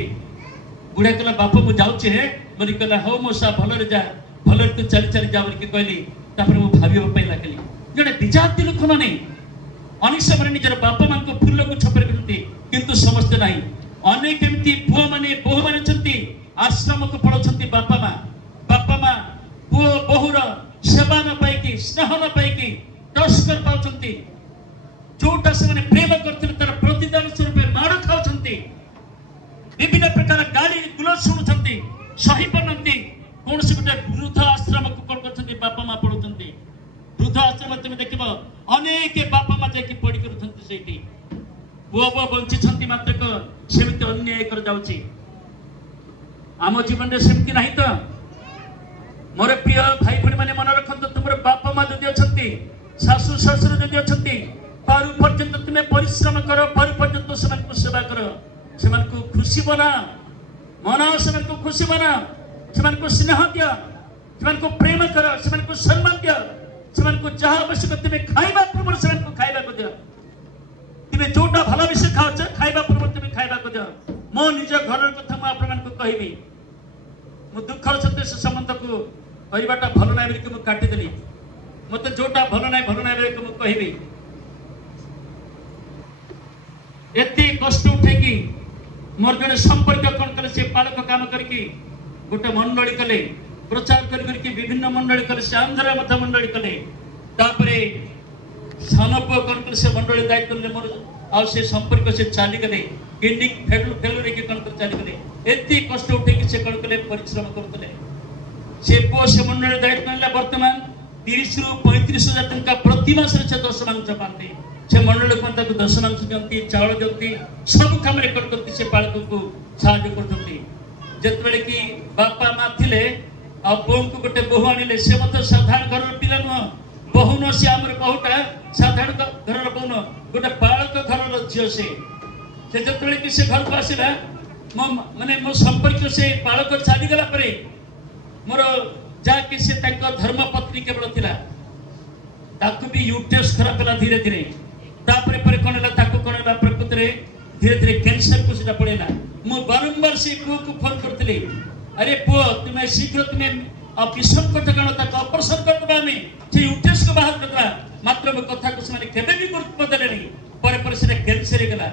ବୁଢା କହିଲା, ବାପ ମୁଁ ଯାଉଛି ହେ ବୋଲି କହିଲା। ହଉ ମଉସା ଭଲରେ ଯା, ଭଲରେ ତୁ ଚାଲି ଚାଲି ଯା ବୋଲିକି କହିଲି। ତାପରେ ମୁଁ ଭାବିବା ପାଇଁ ଲାଗିଲି, ଜଣେ ବିଜାତି ଲୋକମାନେ ଅନେକ ସମୟରେ ନିଜର ବାପା ମାଙ୍କୁ ଫୁଲକୁ ଛପରେ ପିନ୍ଧନ୍ତି, କିନ୍ତୁ ସମସ୍ତେ ନାହିଁ। ଅନେକ ଏମିତି ପୁଅ ମାନେ ବୋହୂ ମାନେ ଅଛନ୍ତି, ଆଶ୍ରମକୁ ପଳାଉଛନ୍ତି। ବାପା ମା ପୁଅ ବୋହୂର ସେବା ନ ପାଇକି, ସ୍ନେହ ନ ପାଇକି ଟସ୍କର ପାଉଛନ୍ତି। ଯୋଉଟା ସେମାନେ ପ୍ରେମ କରୁଥିଲେ ତାର ପ୍ରତିଦାନ ସ୍ୱରୂପ ମାଡ଼ ଖାଉଛନ୍ତି, ବିଭିନ୍ନ ପ୍ରକାର ଗାଳି ଗୁଲଜ ଶୁଣୁଛନ୍ତି, ସହି ପାରୁନାହାନ୍ତି। କୌଣସି ଗୋଟେ ବୃଦ୍ଧ ଆଶ୍ରମକୁ କଣ କରୁଛନ୍ତି, ବାପା ମା ପଢୁଛନ୍ତି। ବୃଦ୍ଧ ଆଶ୍ରମ ତୁମେ ଦେଖିବ, ଅନେକ ବାପା ମା ଯାଇକି ପଡି କରୁଛନ୍ତି ସେଇଠି। ପୁଅ ବଞ୍ଚିଛନ୍ତି ମାତ୍ରକ ସେମିତି ଅନ୍ୟାୟ କରାଯାଉଛି। ଆମ ଜୀବନରେ ସେମିତି ନାହିଁ ତ? ମୋର ପ୍ରିୟ ଭାଇ ଭଉଣୀ ମାନେ ମନେ ରଖନ୍ତୁ, ତୁମର ବାପା ମା ଯଦି ଅଛନ୍ତି, ଶାଶୁ ଶ୍ୱଶୁର ଯଦି ଅଛନ୍ତି, ପାରୁ ପର୍ଯ୍ୟନ୍ତ ତୁମେ ପରିଶ୍ରମ କର, ପାରୁ ପର୍ଯ୍ୟନ୍ତ ସେମାନଙ୍କୁ ସେବା କର, ସେମାନଙ୍କୁ ଖୁସି ବନାଅ, ସେମାନଙ୍କୁ ଖୁସି ବନାଅ, ସେମାନଙ୍କୁ ସ୍ନେହ ଦିଅ, ସେମାନଙ୍କୁ ପ୍ରେମ କର, ସେମାନଙ୍କୁ ସମ୍ମାନ ଦିଅ, ସେମାନଙ୍କୁ ଯାହା ଆବଶ୍ୟକ ତୁମେ ଖାଇବା ପୂର୍ବରୁ ସେମାନଙ୍କୁ ଖାଇବାକୁ ଦିଅ। ତୁମେ ଯୋଉଟା ଭଲ ବିଷୟ ଖାଉଛ, ଖାଇବା ପୂର୍ବରୁ ତୁମେ ଖାଇବାକୁ ଦିଅ। ମୋ ନିଜ ଘରର କଥା ମୁଁ ଆପଣମାନଙ୍କୁ କହିବି। ମୁଁ ଦୁଃଖର ସତ୍ୟ ସେ ସମ୍ବନ୍ଧକୁ କହିବାଟା ଭଲ ନାହିଁ ବୋଲିକି ମୁଁ କାଟିଦେଲି। ମତେ ଯୋଉଟା ଭଲ ନାହିଁ ବୋଲିକି ମୁଁ କହିବି। ଏତେ କଷ୍ଟ ଉଠେଇକି ମୋର ଜଣେ ସମ୍ପର୍କ କଣ କଲେ, ସେ ପାଳକ କାମ କରିକି ଗୋଟେ ମଣ୍ଡଳୀ କଲେ, ପ୍ରଚାର କରିକି ବିଭିନ୍ନ ମଣ୍ଡଳୀ କଲେ, ସେ ଆନ୍ଧ୍ର ମଧ୍ୟ ମଣ୍ଡଳୀ କଲେ। ତାପରେ ସାନ ପୁଅ କଣ କଲେ, ସେ ମଣ୍ଡଳୀ ଦାୟିତ୍ୱ ମୋର ଆଉ ସେ ସମ୍ପର୍କ ସେ ଚାଲିଗଲେ, କିଡନୀ ଫେଲୁର ହେଇକି କଣ କରି ଚାଲିଗଲେ। ଏତେ କଷ୍ଟ ଉଠେଇକି ସେ କଣ କଲେ, ପରିଶ୍ରମ କରୁଥିଲେ। ସେ ପୁଅ ସେ ମଣ୍ଡଳୀ ଦାୟିତ୍ୱ ନେଲା। ବର୍ତ୍ତମାନ 30 ରୁ 35,000 ଟଙ୍କା ପ୍ରତି ମାସରେ ସେ ଦଶମାଂଶ ପାଆନ୍ତି। ସେ ମଣ୍ଡଳୀକୁ ତାକୁ ଦଶମାଂଶ ଦିଅନ୍ତି, ଚାଉଳ ଦିଅନ୍ତି, ସବୁ କାମରେ କଣ କରନ୍ତି, ସେ ପାଳକକୁ ସାହାଯ୍ୟ କରୁଛନ୍ତି। ଯେତେବେଳେ କି ବାପା ମା ଥିଲେ ଆଉ ବୋହୂଙ୍କୁ ଗୋଟେ ବୋହୂ ଆଣିଲେ, ସେ ମଧ୍ୟ ସାଧାରଣ ଘରର ପିଲା ନୁହଁ, ବୋହୂ ନୁହଁ। ସେ ଆମର ବୋହୂଟା ସାଧାରଣ ଘରର ବୋହୂ ନୁହଁ, ଗୋଟେ ପାଳକ ଘରର ଝିଅ। ସେ ଯେତେବେଳେ କି ସେ ଘରକୁ ଆସିଲା, ମୋ ସମ୍ପର୍କ ସେ ପାଳକ ଚାଲିଗଲା ପରେ ମୋର ଯାହାକି ସେ ତାଙ୍କ ଧର୍ମ ପତ୍ନୀ କେବଳ ଥିଲା, ତାକୁ ବି ୟୁଟେରସ୍ ଖରାପ ହେଲା ଧୀରେ ଧୀରେ। ତାପରେ ପରେ କଣ ହେଲା, ତାକୁ କଣ ହେଲା, ପ୍ରକୃତରେ ଧୀରେ ଧୀରେ କ୍ୟାନ୍ସରକୁ ସେଟା ପଳେଇଲା। ମୁଁ ବାରମ୍ବାର ସେ ପୁଅକୁ ଫୋନ କରିଥିଲି, ଆରେ ପୁଅ ତୁମେ ଶୀଘ୍ର ତୁମେ ଅପରେସନ କରିଦେବା, କାରଣ ତାକୁ ଅପରେସନ କରିଦେବା, ଆମେ ସେ ୟୁଟେରସ୍କୁ ବାହାର କରିଦେବା। ମାତ୍ର ମୋ କଥାକୁ ସେମାନେ କେବେ ବି ଗୁରୁତ୍ୱ ଦେଲେନି। ପରେ ପରେ ସେଟା କ୍ୟାନ୍ସର ହେଇଗଲା।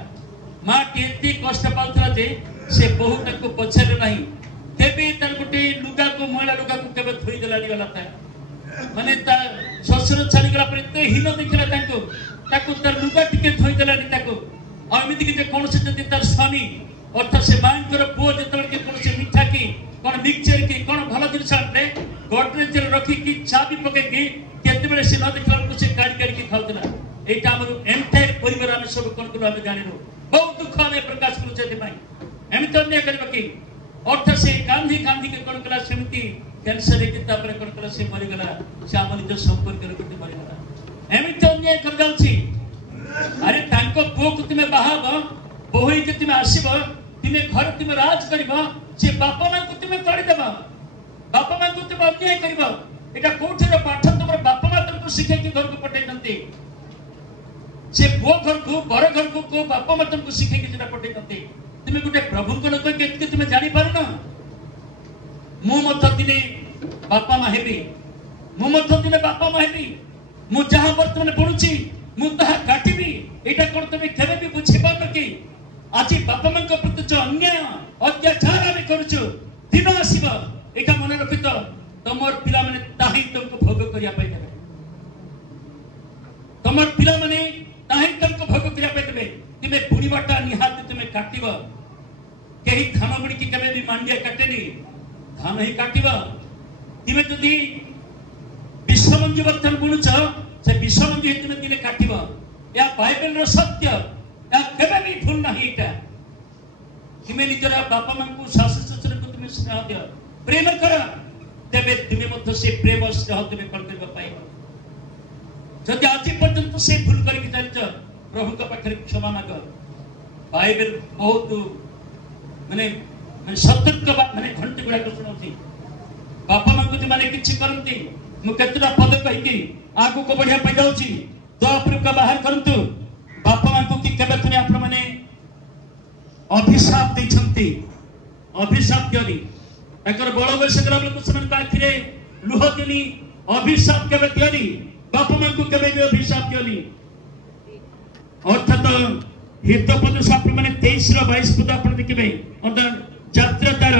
ମାଟି ଏତେ କଷ୍ଟ ପାଉଥିଲା ଯେ ସେ ବୋହୂ ତାକୁ ପଚାରିଲେ ନାହିଁ, କେବେ ତାର ଗୋଟେ ଲୁଗାକୁ, ମଇଳା ଲୁଗାକୁ କେବେ ଧୋଇ ଦେଲାନି। ଗଲା ମାନେ ତା ଶ୍ୱଶୁର ଚାଲିଗଲା ପରେ ଏତେ ହୀନ ଦେଖିଲା ତାକୁ ତାର ଲୁଗା ଟିକେ ଧୋଇ ଦେଲାନି ତାକୁ। ଆଉ ଏମିତି କି ଯେ କୌଣସି ଯଦି ତାର ସ୍ୱାମୀ ଅର୍ଥାତ ସେ ମାଙ୍କର ପୁଅ ଯେତେବେଳେ କି କୌଣସି ମିଠା କି କଣ ମିକ୍ସଚର କି କଣ ଭଲ ଜିନିଷ ଆଣିଲେ, ଗଡରେଜରେ ରଖିକି ଚାବି ପକେଇକି କେତେବେଳେ ସେ ନ ଦେଖିଲା ବେଳକୁ ସେ କାଢି କାଢିକି ଖାଉଥିଲା। এইটা আমার এন্টায়ার পরিবার আমি সব কোন কোন আমি জানি না। বহুত দুঃখ আমি প্রকাশ করছি এতে পাই। আমি তো অন্যায় করিব কি अर्थात से कांदी कांदी के कौन कला सेमती कैंसर के तापर कौन कला से मरी गला से आम निज संपर्क करके मरी गला एमित अन्याय कर जाउछि अरे तांको पुओ को तुमे बाहाब बोही के तुमे आसीब तुमे घर तुमे राज करबा से बापा मां को तुमे तोड़ी देबा बापा मां को तुमे अन्याय करबा एटा कोठर पाठ तुमर बापा मां तुमको शिखे के घर को पठै नंती से पुओ घर को बर घर को बापा मां तुमको शिखे के जेटा पठै नंती तुमे गुटे प्रभु को लोक के तुमे जानि पारना मु मत दिने बापा मां हेबी मु मत दिने बापा मां हेबी मु जहां वर्तमान पढुची मु ताहा काटिबी एटा कोन तुमे केबे भी बुझि पारनो कि आज बापा मां को प्रति जो अन्याय अत्याचार आमे करूछु दिन आसीबा एटा मन रखितो तमर पिला माने ताही तुमको भोग करिया पाइ देबे तमर पिला माने ताही तुमको भोग करिया पाइ देबे तुमे बुणीबाटा निहात तुमे काटिबा केही धान गुडी की केबे भी मांडिया काटेनी धान ही काटिबा तुमे जदी विश्वमंजु वर्तन बुणुछ से विश्वमंजु ही तुमे दिले काटिबा या बाइबल रो सत्य या केबे भी भूल नाही एटा तुमे निजरा बापा मां को सासु ससुर को तुमे स्नेह दियो प्रेम कर तेबे तुमे मध्य से प्रेम स्नेह तुमे कर करबा पाइबा जदि आज पर्यंत से भूल करके चलछ प्रभु का पाखरे क्षमा मांग बाइबल बहुत माने माने सतर्क माने घंटे गुडा को सुनौती बापा मां को माने किछि करंती मु केतरा पद कहि कि आगु को बढ़िया पै जाउची द्वापर का बाहर करंतु बापा मां को कि केबे तुने आपण माने अभिशाप दैछंती अभिशाप दियनी एकर बड़ बयस करा लोक समान पाखरे लुह दिनी अभिशाप केबे दियनी बापा मां को केबे भी अभिशाप दियनी अर्थात हितपद शास्त्र माने 23 रो 22 पद आपण देखिबे अर्थात यात्रा तार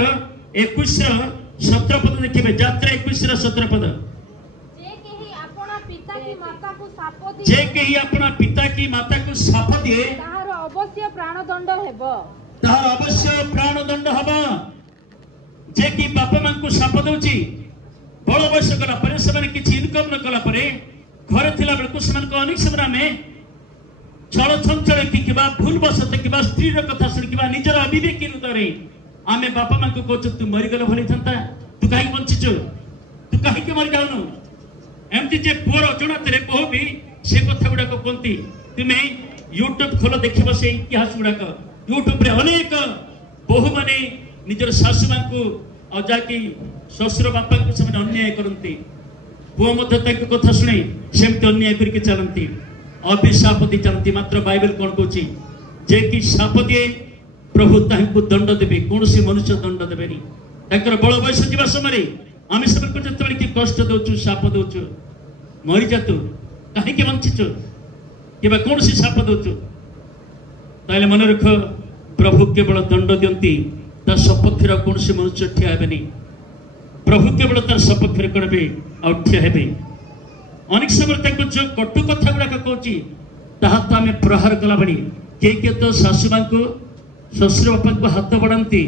21 रो 17 पद देखिबे यात्रा 21 रो 17 पद जे केही अपना पिता की माता को शाप दिए ताहार अवश्य प्राणदंड हेबो ताहार अवश्य प्राणदंड हबो जे की बापा मां को शाप दउची बड़ बयस कला परे से माने किछि इनकम न कला परे घर थिला बेलको समान को अनेक समय में छल चंचल कि भूल बसत कि स्त्री कथा शुण कि निजर अविवेकी हृदय आमे बापा मां को कहछ तू मरीगल भली था तू कहीं बंचिचु तू कहीं मरी जाऊनु एमती जे पुअर अजणाते बहु भी से कथा गुड़ा कहती तुम यूट्यूब खोल देख से इतिहास गुड़ाक यूट्यूब रे अनेक बहु माने निजर सासु मां को जाकि ससुर बापा को से अन्याय करती पुओ मध्य कथा शुणे सेमती अन्याय करके चलती अभिशाप दी चलती मात्र बाइबल कौन कहछि जे कि शाप दिए प्रभु तांको दंड देबे कौन सी मनुष्य दंड देबेनी ताकर बड़ बयस जीवा समय आमे सब को जतबे कि कष्ट दउछु शाप दउछु मरि जातु काहे के वंचिचु केबा कौन सी शाप दउछु ताले मन रख प्रभु केवल दंड दियंती ता सपक्षर कौन सी मनुष्य ठिया हेबेनी प्रभु केवल तार सपक्षर करबे आ ठिया हेबे अनेक समय तक जो कटु कथा गुड़ाक कहूँ ताहा तो आम प्रहार कला बड़ी किए तो शाशु मां को शशुर बापा को हाथ बढ़ाती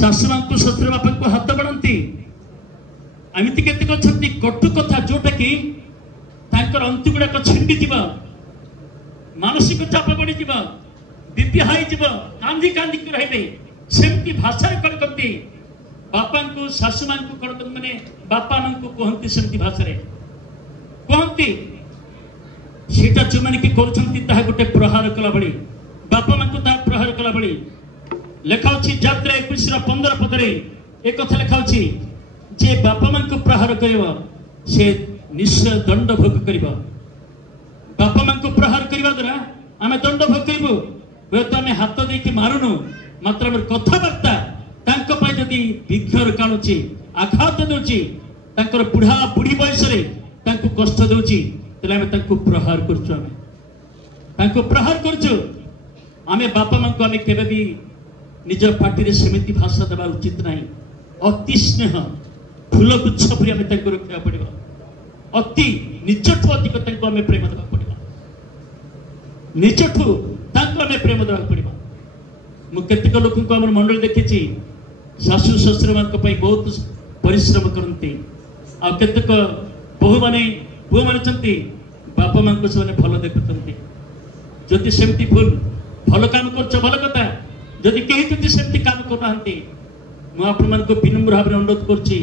शाशु मां को शशुर बापा को हाथ बढ़ाती एमती केतेक अच्छा कटु कथा जोटा कि अंति गुड़ाक छिंडी जीव मानसिक चाप बढ़ी जीव बीपी हाई जीव कांदी कांदी रही सेमती भाषा कण करती बापा को शाशु मां को कण माने बापा मां को कहती सेमती भाषा कहती सीटा जो मैंने कि गोटे प्रहार कला बड़ी बापा मां को प्रहार कला बड़ी लेखा यात्रा 21 रो 15 पदरे एक कथा लेखा जे बापा मां को प्रहार करिबा से निश्चय दंड भोग करिबा बापा मां को प्रहार करिबा द्वारा आमे दंड भोग करिबो वे तो आमे हाथ दे के मारुनु मात्र हमर कथाबार्ता तांको पय जदी विघ्नर काणुची आघात दोची तांकर बुढ़ा बुढ़ी बयस रे तांको कष्ट दोची तले आमे तांको प्रहार करछु आमे तांको प्रहार करछु आमे बापा मां को आमे केबे भी निज पार्टी रे समिति भाषा देबा उचित नाही अति स्नेह फूल गुच्छ परि आमे तांको रखिया पड़िबा अति निजठु अधिक तांको आमे प्रेम देबा पड़िबा निजठु तांको आमे प्रेम देबा पड़िबा मु केतेक लोक को हमर मंडल देखिछि सासु ससुर मान को पई बहुत परिश्रम करंती आ केतेक बहु माने पुओ माने चंती बापा मां को से भल देखुचंती जति सेमती भूल भल काम करछ भल कथा जदि कहीं जदि सेमती काम करना मु आपण को विनम्र भाव अनुरोध करछि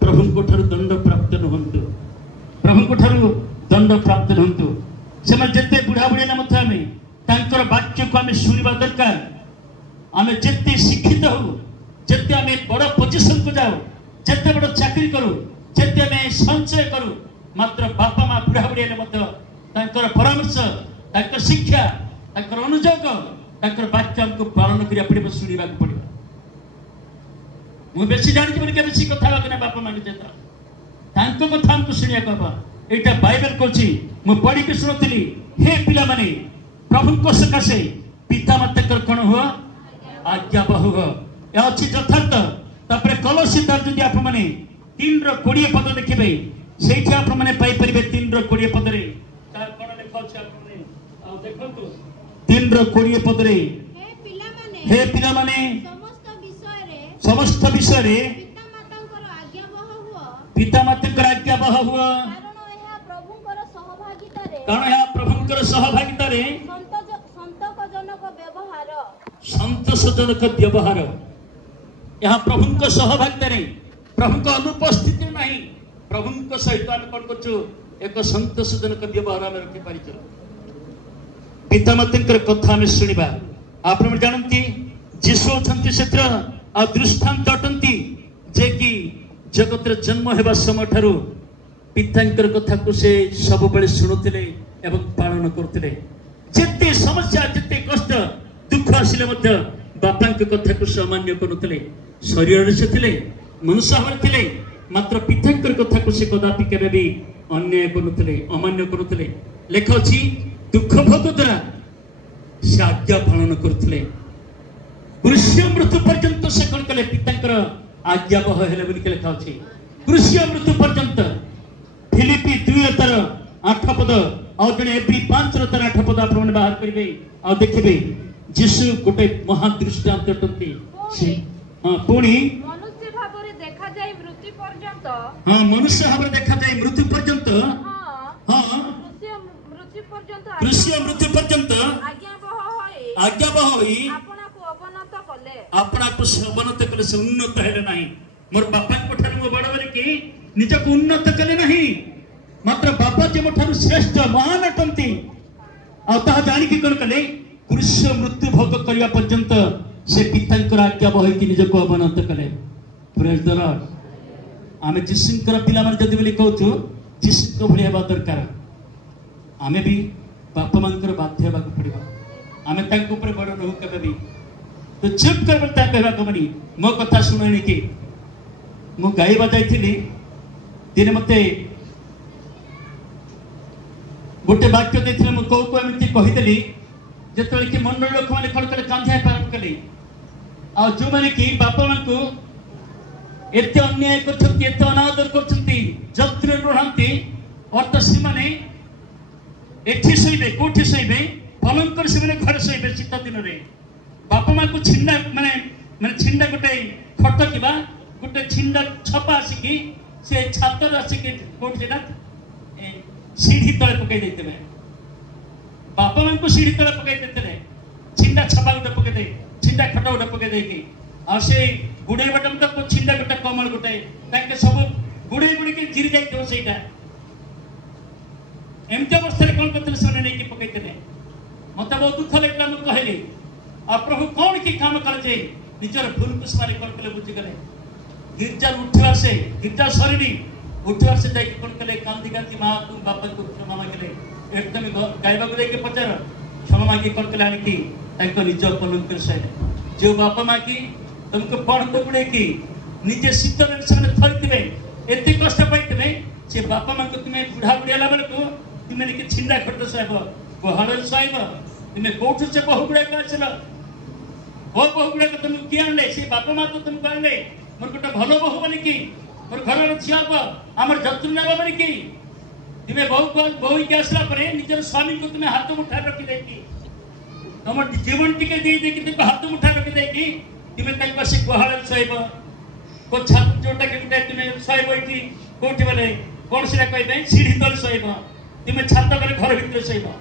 प्रभु को ठारू दंड प्राप्त नहंतु प्रभु को ठारू दंड प्राप्त नहंतु से जिते बुढ़ा बुढ़ी ना मत आमे तांकर वाक्य को आमे सुनिबा दरकार आमे जिते शिक्षित हो जिते आमे बड़ पोजिशन को जाओ जिते बड़ चाकरी करू जिते आमे संचय करू मात्र बापा माँ बुढ़ा बुढ़ी ने मत तांकर परामर्श तांकर शिक्षा तांकर अनुयोग तांकर वाक्य हमको पालन करिया पड़िबो सुनिबा को पड़िबो मु बेसी जानि कि बेसी कथा बाकना बापा माँ के जेता तांको कथा हमको सुनिया कहबा एटा बाइबल कोछि मु पढ़ी के सुनतली हे पिला माने प्रभु को सकाशे पिता माता कर कोन हो आज्ञा बहु हो या अछि यथार्थ तापरे कलसीदार जदि आप माने 3 रो 20 पद देखिबे सेठी आप माने पाई परिबे 3 रो 20 पद रे तार कोन लेखा अछि आप माने आ देखंतु 3 रो 20 पद रे हे पिला माने समस्त विषय रे पिता माता आज्ञा बह हुआ कारण यह प्रभुंकर सहभागिता रे संतोषजनक व्यवहार यहाँ प्रभुंक सहभागिता रे प्रभुंक अनुपस्थिति नहीं प्रभुंक सहित आम कौन कर एक संतोषजनक व्यवहार आम रखी पारिच पिता माता कथा आम शुणा आप जानती जीशु अच्छा से दृष्टांत अटंती जे कि जगत जन्म होगा समय ठारू पितांकर कथा को से सब बेले शुणुले एवं पालन करते जिते समस्या जिते कष्ट दुख आसिले बापा कथा को सामान्य करुले शरीर से थे मनुष्य भाव थे मात्र पितांकर कथा को से कदापि केबे भी अन्याय करुले अमान्य करुले लेख अच्छी दुख भोग द्वारा से आज्ञा पालन करुले कृष्य मृत्यु पर्यंत से कौन कले पितांकर आज्ञा बह हेले बोलिके लेखा अछि कृष्य मृत्यु पर्यंत फिलिपी 2:8 पद और जने एप्री 5:8 पद आप बाहर करिवे और देखिबे जीशु गोटे महादृष्टांत अटंती से पुणी मनुष्य भाव रे देखा जाय मृत्यु पर्यंत मनुष्य भाव रे देखा जाय मृत्यु पर्यंत कृष्य मृत्यु पर्यंत आज्ञा बह होई अपना को अवनत कले से उन्नत हेले नहीं मोर बापा को ठार मो बड़ बरे कि निजक उन्नत कले नहीं मात्र बापा जे मोठार श्रेष्ठ महान अटंती आ ता जानि कि कोन कले कृष्य मृत्यु भोग करिया पर्यंत से पितांकर आज्ञा बहि कि निजक अवनत कले प्रेज द लॉर्ड आमे जिसुंकर पिला मन जदि बोली कहू जिसुंक भलिया बा दरकार आमे भी बापा मानकर बाध्य हेबा पड़िबा आमे तांक ऊपर बड़ रहू केबे भी तो चुप कर बोलता कहवा कमनी मो कथा सुननी कि मु गाइबा जाइथिली दिन मते गोटे वाक्य देथिले मु को एमती कहिदेली जेतले कि मन लोक माने खड़ खड़ कांधा पार कले आ जो माने कि बापा मान को एते अन्याय करछंती एते अनादर करछंती जत्र रहंती और तो माने एठी सइबे कोठी सइबे भलंकर से माने घर सइबे शीत दिन रे बापा माँ को छिंडा माने माने छिंडा गोटे खट किबा गोटे छिंडा छपा आसिकी से छातर आसिकी कोठ जेना सीढ़ी तले पकई देते बापा माँ को सीढ़ी तले पकई देते छिंडा छपा गोटे पकई दे छिंडा खट गोटे पकई देकी आ से गुडे बटम तक छिंडा गोटे कमल गोटे ताके सब गुडे गुडे के जिरि जाइतो सेटा एमते अवस्था रे कोन करते सोने नै कि पकई देते मते बहुत दुख लागला म कहली आ प्रभु कौन की काम कर जे निजर भूल कुसमारी कर कले बुझी गले गिरजा उठवा से गिरजा शरीरी उठवा से जाई कोन कले कांदी कांदी मां तुम बापा को क्षमा मांगले एकदम गायबा को देके पचार क्षमा मांगी कोन कले आनी की ताको निज कलंक से जो बापा मां की तुमको पढ़ को पड़े की निजे शीतल से थरथिबे एते कष्ट पाइतबे से बापा मां को तुम्हें बुढ़ा बुढ़ियाला बेले को तुम्हें के छिंडा खट साहेब गोहाल साहेब तुम्हें कोठ से बहु बुढ़ा का चला वो बहु गुड़ा तुम किया आनले से बापा माँ तो तुम कहले मोर गोटे भलो बहु बनी कि मोर घर झिया आमर जत्न नेबा बनी कि तुम्हें बहु के आसला परे निजर स्वामी को तुम्हें हाथ मुठा रखी देकी तुम जीवन टिके दे देकी तुम हाथ मुठा रखी देकी तुम्हें तक से गुहाल सहिब को छात जोटा के तुम्हें सहिब एठी कोठी वाले कौन से कहबे सीढ़ी तल सहिब तुम्हें छात करे घर भीतर सहिब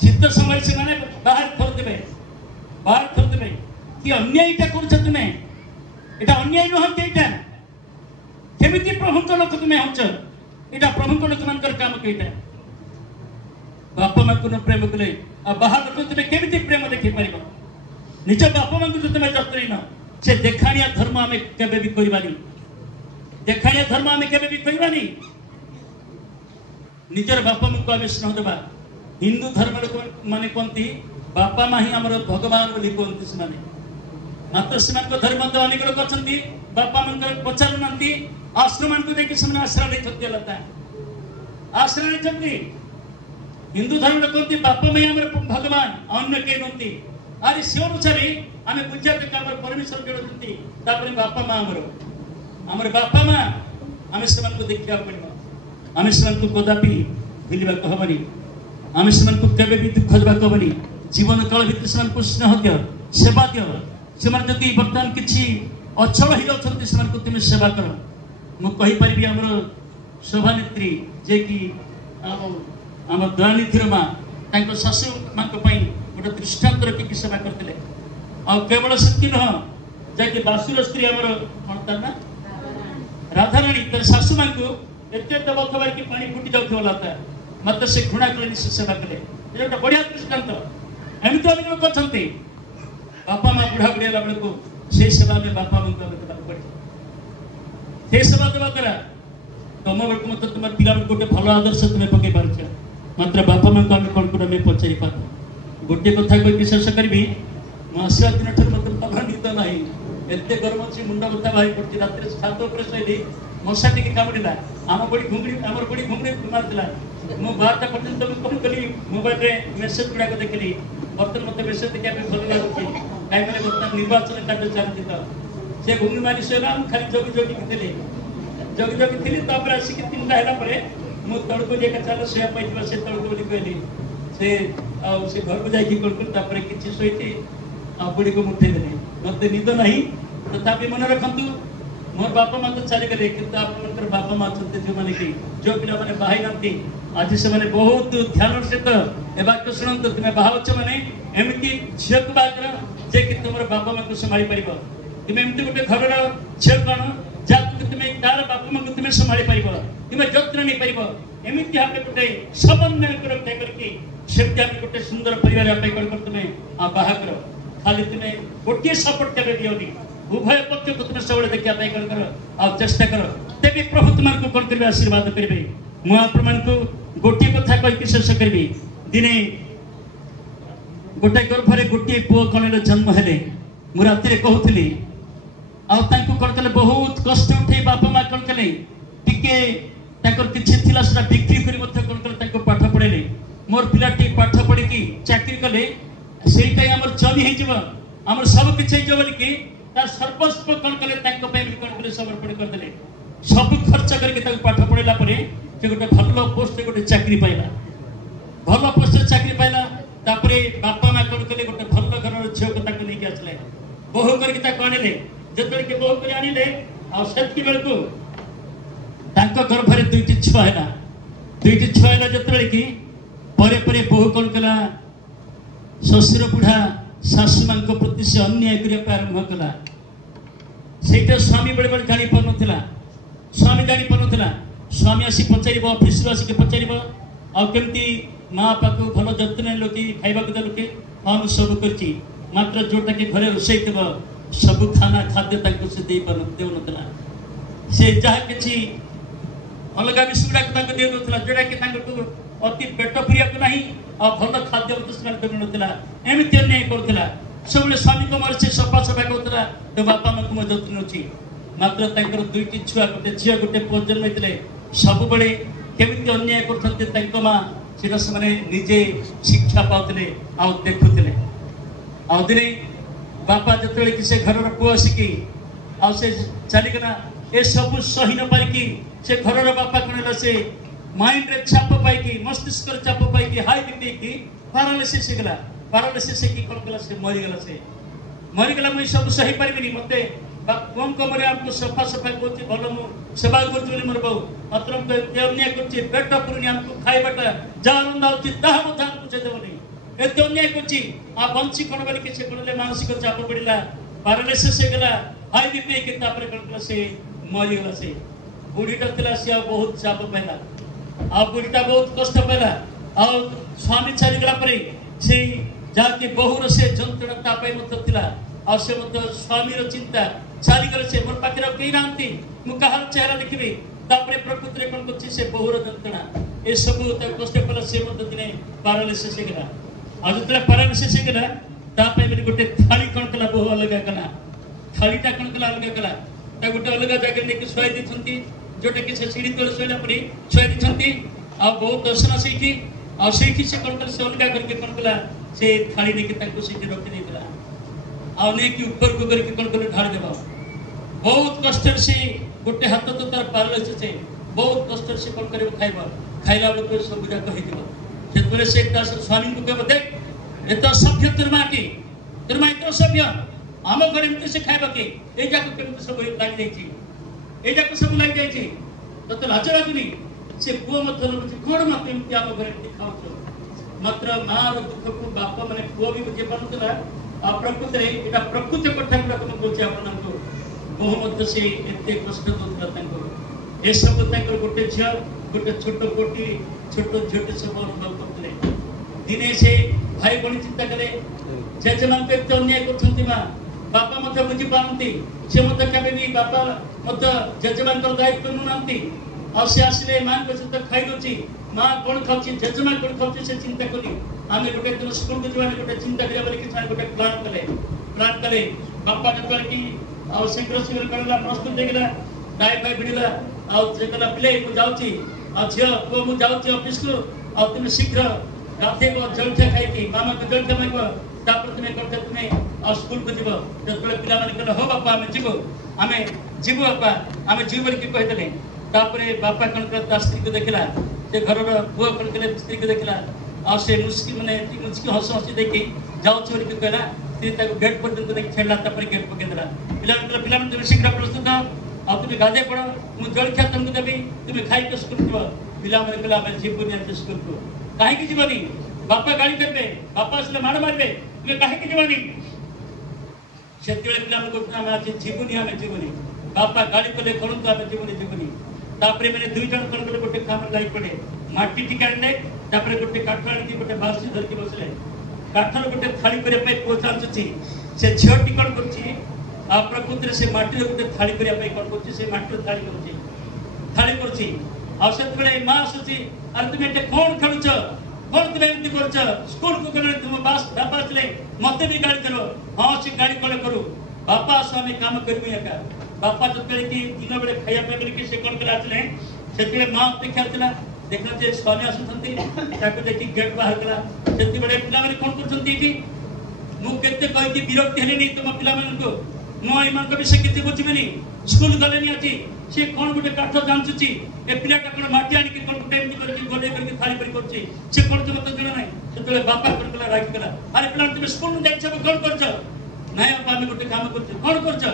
शीत समय से माने बाहर थोर देबे बाहर करदेवे कि अन्यायटा कर तुम्हें एटा अन्याय नुहंती एटा केमिति प्रभुंक लोक तुम्हें होच एटा प्रभुंक लोक मानकर काम केटा बापा मां को प्रेम कले आ बाहर लोक तुम्हें केमिति प्रेम देखि परिबो निज बापा मां को तुम्हें जतनी न से देखाणिया धर्म आमे केबे भी करबानी देखाणिया धर्म आमे केबे भी करबानी निजर बापा मां को आमे स्नेह देबा हिंदू धर्म लोक माने कोंती बापा मां ही हमर भगवान बोली कोंती से माने मात्र सेमान को धर्म तो अनेक लोग अछंती बापा मां पचार नंती आश्रम को देखि समान आश्रय ले छत्य लता आश्रय ले छत्ती हिंदू धर्म लोक कोंती बापा मां हमर भगवान अन्य के नंती आरे से अनुसार आमे पूजा के हमर परमेश्वर जोड़ती तापर बापा मां हमर बापा मां आमे सेमान को देखिया पड़िबो आमे सेमान को कदापि भूलिबा कहबनी आमे सेमान को केबे भी दुख देबा कहबनी जीवन काल भितर सेमान को स्नेह दियो सेवा दियो सेमान जदि वर्तमान किछि अचल ही अछंती सेमान को तुम सेवा कर मु कहि परिबी हमर सभानेत्री जे कि हमर दयानिधि मां तांको सासु मां को पई गोटे दृष्टांत रखी सेवा करते आ केवल शक्ति नह जाकि बासुर स्त्री हमर कोन ना राधाराणी तर सासु मां को एते दब खबर कि पानी फुटी जाउथो लाता मत से घृणा करनी सेवा कले ए गोटे बढ़िया दृष्टांत एमतो अनेक लोक अछंती बापा मां बुढ़ा बुढ़िया बेल को से सेवा में बापा मां को देबा पड़े से सेवा देबा द्वारा तुम बेल को मत तुम पिला गोटे भलो आदर्श तुम्हें पके पारछ मात्र बापा मां को हम कोन कोन में पचारि पात गोटे कथा कोई विशेष करबी मासिया दिन ठर मत पलानित नाही एते गरम अछि मुंडा बता भाई पड़ती रात्रि छात ऊपर सोइली मशा टिके कामड़िला आम बड़ी घुंगड़ी हमर बड़ी घुंगड़ी मारतिला मो 12टा पर्यंत मैं फोन कली मोबाइल रे मेसेज गुडा को देखली बर्तन मत मेसेज देखा पे भल लागुची काई माने बर्तन निर्वाचन कार्य चलती तो से घुंगड़ी मारी सोला हम खाली जोगी जोगी थिली तापर आसी कि तीनटा हैला परे मो तड़को जे का चलो से पैजवा से तड़को बोली कहली से घर को जाई कोन कोन तापर किछि सोइती आ बुढ़ी को मुठे देली मते निद नहीं तथापि मन रखंतु मोर बापा मां तो चले गले किंतु आपनकर बापा मां छते जो माने कि जो पिला माने बाही नंती आज से माने बहुत ध्यान से तो ए बात को सुनंत तुमे बाहावच माने एमिति झक बात जे कि तुमर बापा मां को संभाली परिबो तुमे एमिति गोटे घर रो झक कण जा तुमे तार बापा मां को तुमे संभाली परिबो तुमे जत्न नहीं परिबो एमिति हाते गोटे समन्वय करके सेमति हम गोटे सुंदर परिवार आपे कर तुमे आ बाहा करो खाली तुमे गोटे सपोर्ट केबे दियोनी उभय पक्ष को तुम सबले देखिया पाई कर आ चेष्टा करो तेबे प्रभु तुमन को कोन करबे आशीर्वाद करबे मु आपमन को गोटी कथा कहि के शेष करबी दिने गोटे गर्भरे गोटी पुओ कणले जन्म हेले मु राति रे कहउथली आ तांको कोन कले बहुत कष्ट उठे बापा मा कोन कले टिके ताकर किछि थिला सरा बिक्री करी मथे कोन कले तांको पाठ पढेले मोर पिलाटी पाठ पढी की चाकरी कले सेइटाई हमर चली हे जब हमर सब किछि हे जब कि तार सर्वस्व कोन कले तांको पे कोन कले समर्पण कर देले सब खर्च करके ताको पाठ पढेला परे से गोटे भलो पोस्ट गोटे चाकरी पाइला भलो पोस्ट चाकरी पाइला तापरे बापा मा कोन कले गोटे भलो घर झियो को ताको नै के आछले बहु करके ताको आनिले जतले के बहु करे आनिले आ सेतकी बेल को ताको गर्भरे दुईटी छुआ हैला जतले की परे परे बहु कोन कला ससुर बुढ़ा सासु मां को प्रति से अन्याय करिया आरंभ कला सेटा स्वामी बड़े बड़े जानी पर नथिला स्वामी जानी पर नथिला स्वामी आसी पचारिबो ऑफिस रो आसी के पचारिबो आ केमती मां पाको भलो जत्न लोकी खाइबा के लोके हम सब करची मात्र जोटा के घरे रोसई देबो सब खाना खाद्य ताको से देई पर देउ नथिला से जहा किछि अलगा बिस्कुटा को ताको देउ नथिला जोटा के ताको अति पेट प्रिय को नहीं आ भलो खाद्य उत्सव कर नथिला एमिति अन्याय करथिला सबले स्वामी को मरसे सफा सफा करथिला तो बापा मां को जत्न अछि मात्र तांकर दुईटी छुआ गोटे झियो गोटे पुओ जन्म होइतले सब बळे केमिति अन्याय करथते तांको मां सिरा माने निजे शिक्षा पाउतले आ देखुतले आ दिने बापा जतले कि से घर रो पुओ सिकी आ से चली गना ए सब सही न पाई कि से घर रो बापा कनेला से माइंड रे छाप पाई कि मस्तिष्क रे छाप पाई कि हाई बिंदी कि पैरालिसिस गला पैरालिसिस से की कोन गला से मरि गला मैं सब सही परबिनी मते कम कमरे हमको सफा सफा करछि भलो मु सेवा करछि बोली मोर बहु अत्रम के अन्याय करछि पेट पुरुनी हमको खाइबाटा जा रंदा होछि ताहा मथा हमको से देबनी एत अन्याय करछि आ बंची कोन बोली के से कोनले मानसिक चाप पड़िला पैरालिसिस हो गला हाई बीपी के तापर कोन से मरि गला से बुढ़ीटा थिला से बहुत चाप पैला आ बुढ़ीटा बहुत कष्ट पैला आ स्वामी चली गला परे से जाके बहुर से जंत्रणा तापे मत थिला आ से मत स्वामी रो चिंता चली गले से मोर पाखरे केही नांती मु कहार चेहरा देखबी तापरे प्रकृति कोन करछि से बहुर जंत्रणा ए सब त कष्ट पला से मत दिने पैरालिसिस हो गला आज तले पैरालिसिस हो गला तापे मेरी गोटे थाली कोन कला बहु अलग कला थालीटा कोन कला अलग कला ता गोटे अलग जगह नेकी सोई दिछंती जोटे कि से सीढ़ी तले सोइला परी सोई दिछंती आ बहुत दर्शन सीखी आ सीखी से कोन कर से अलग करके कोन कला से थाली नेकी ताको सीधी रखि देला आ नेकी ऊपर को करके कोन कर ढाल देबा बहुत कष्ट से गोटे हाथ तो तार पैरालिसिस से बहुत कष्ट से कोन करे खाइबा खाइला लोग सब जाक हे दिबो सेतरे से एकटा स्वामी को कहबो देख एत सभ्य तुरमा एत सभ्य आम घर एमती से खाइबा के ए जाक केमती सब लाग जाइछि ए जाक सब लाग जाइछि तत लाज लागुनी से पुओ मत लुछि कोन मत एमती आम घर एमती खाउछो मात्र मार दुख को बाप माने पुओ भी बुझे पारुतला आ प्रकृति रे एटा प्रकृति कथा गुडा को बोलछि आपन को बहु मत से एते कष्ट दोतला तंको ए सब तंको गोटे झिया गोटे छोट कोटी छोट झोटे सब अनुभव करतले दिने से भाई बणी चिंता करे जेजेमान पे तो अन्याय करछंती मा बापा मत बुझी पारंती से मत केबे भी बापा मत जेजेमान कर दायित्व नुनांती और से आसले मां को चिंता खाइ दोची मां कोन खाउची जेजेमान कोन खाउची से चिंता करी आमे गोटे दिन स्कूल को जवाने गोटे चिंता करिया बोले कि गोटे प्लान कले बापा जकर की और शीघ्र करला प्रस्तुत देगला डाय भाई बिडला और जेकला प्ले को जाउची आ झिया को मु जाउची ऑफिस को और तुम शीघ्र राते को जलठे खाई की मामा को जलठे मागो तापर तुम करते तुम और स्कूल को जीवो जतले पिला माने कहले हो बापा हमें जीवो बापा हमें जीव बोल के कह देले तापरे बापा कोन कर स्त्री को देखला से घर रो बुआ कोन के स्त्री को देखला और से मुस्की हंस हंसी देखी जाउ छोरी के कहला से ताको गेट पर्यंत देख छेला तापर गेट पके देला पिला तुम शीघ्र प्रस्तुत हो तुम गाधे पड़ो मु जलखिया तुमको देबी तुम खाई के स्कूल जीव पिला माने कहला मैं जीवनी स्कूल को काहे की जीवनी बापा गाड़ी करबे बापा असले मार मारबे तुम काहे की जीवनी सेतेले पिला को नाम आज जीवनी बापा गाड़ी कले कोन तो आमे जीवनी तापरे मैंने दुई जन कोन कले गोटे काम लाई पड़े माटी टिकाण ले तापरे गोटे काठवाणी की गोटे बारसी धर के बसले काठर गोटे थाली करे पे पोचांचुची से झियो टिकण करची आ प्रकृति से माटी रे गोटे थाली करिया पे कोन करची से माटी थाली करची आ सेतबेले मां सुची अरे तुम एटे कोन खेलुछ कोन तुम एमती करछ स्कूल को गले तुम बास बापा चले मते भी गाड़ी करो हां से गाड़ी कोले करू बापा स्वामी काम करबी एका बापा जतले की दिन बेले खाया पे बोली के से कोन करा चले सेतबेले मां अपेक्षा चला देखला जे स्वामी आसुथंती ताको देखि गेट बाहर कला सेतबेले पिला माने कोन करछंती की मु केते कहि की विरक्ति हेले नहीं तुम पिला माने को मो इमान को विषय केते बुझबेनी स्कूल गले नहीं आती से कोन गुटे काठ जानचुची ए पिलाटा कोन माटी आनी के कोन गुटे एमती करके गोले करके थाली पर करची से कोन तो मत जणा नाही सेतबेले बापा कोन कला राखी कला अरे पिला तुम स्कूल जाई छ कोन करछ नाही बापा हम गुटे काम करछ कोन करछ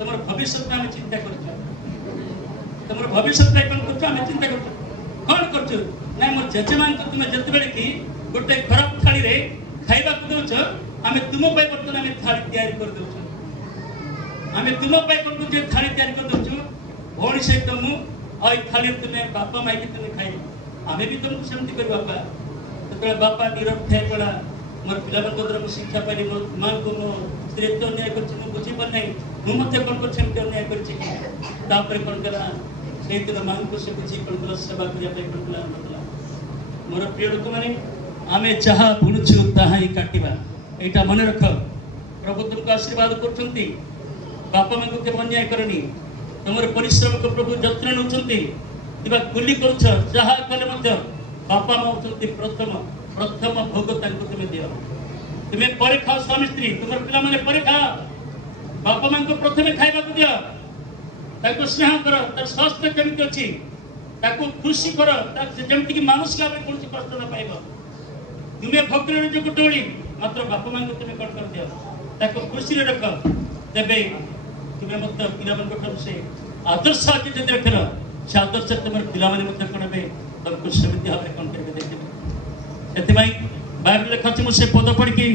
तमर भविष्य में हम चिंता करछ तमर भविष्य में कोन करछ हम चिंता करछ कोन करछ नाही मोर जजमान को तुम जतबेले की गुटे खराब थाली रे खाइबा को दोछ हमें तुम पे बर्तन हमें थाली तैयारी कर दोछ हमें तुम पे कोन जे थाली तैयारी कर दोछ भोणी से तुम और थाली तुमने बापा माई के तुमने खाई हमें भी तुमको सेमती कर बापा तो बापा नीरव थे पड़ा मोर पिला को द्वारा मु शिक्षा पाली मो मां को मो स्त्री तो न्याय कर मु बुझी पर नहीं मु मते कोन को सेमती न्याय कर छी तापर कोन कला से तो मां को से बुझी कोन कला सेवा करिया पे कोन कला मतलब मोर प्रिय लोक माने आमे जहा बुणुछु ताहा ही काटिबा एटा मन रख प्रभु तुमको आशीर्वाद करछंती बापा मां को के अन्याय करनी तुमर परिश्रम को प्रभु जत्न नउछंती दिबा गुली करछ जहा कले मध्य बापा मां उछंती प्रथम भोग तांको तुमे दियो तुमे परे खाओ स्वामी स्त्री तुमर पिला माने परे खा बापा मां को प्रथमे खाइबा को दियो ताको स्नेह करो तार स्वास्थ्य केमिति अछि ताको खुशी करो ता जेमति कि मानसिक भाबे कोनसी कष्ट न पाइबो तुमे भक्ति रे जो टोली मात्र बापा मां को तुमे कट कर दियो ताको खुशी रे रख तबे तुमे मत पिला मन को से आदर्श के जे देखलो से आदर्श तुमर पिला माने मत करबे तुमको समिति भाबे कोन करबे देखबे एते भाई बाइबल लिखा अच्छे मुझे पद पढ़ के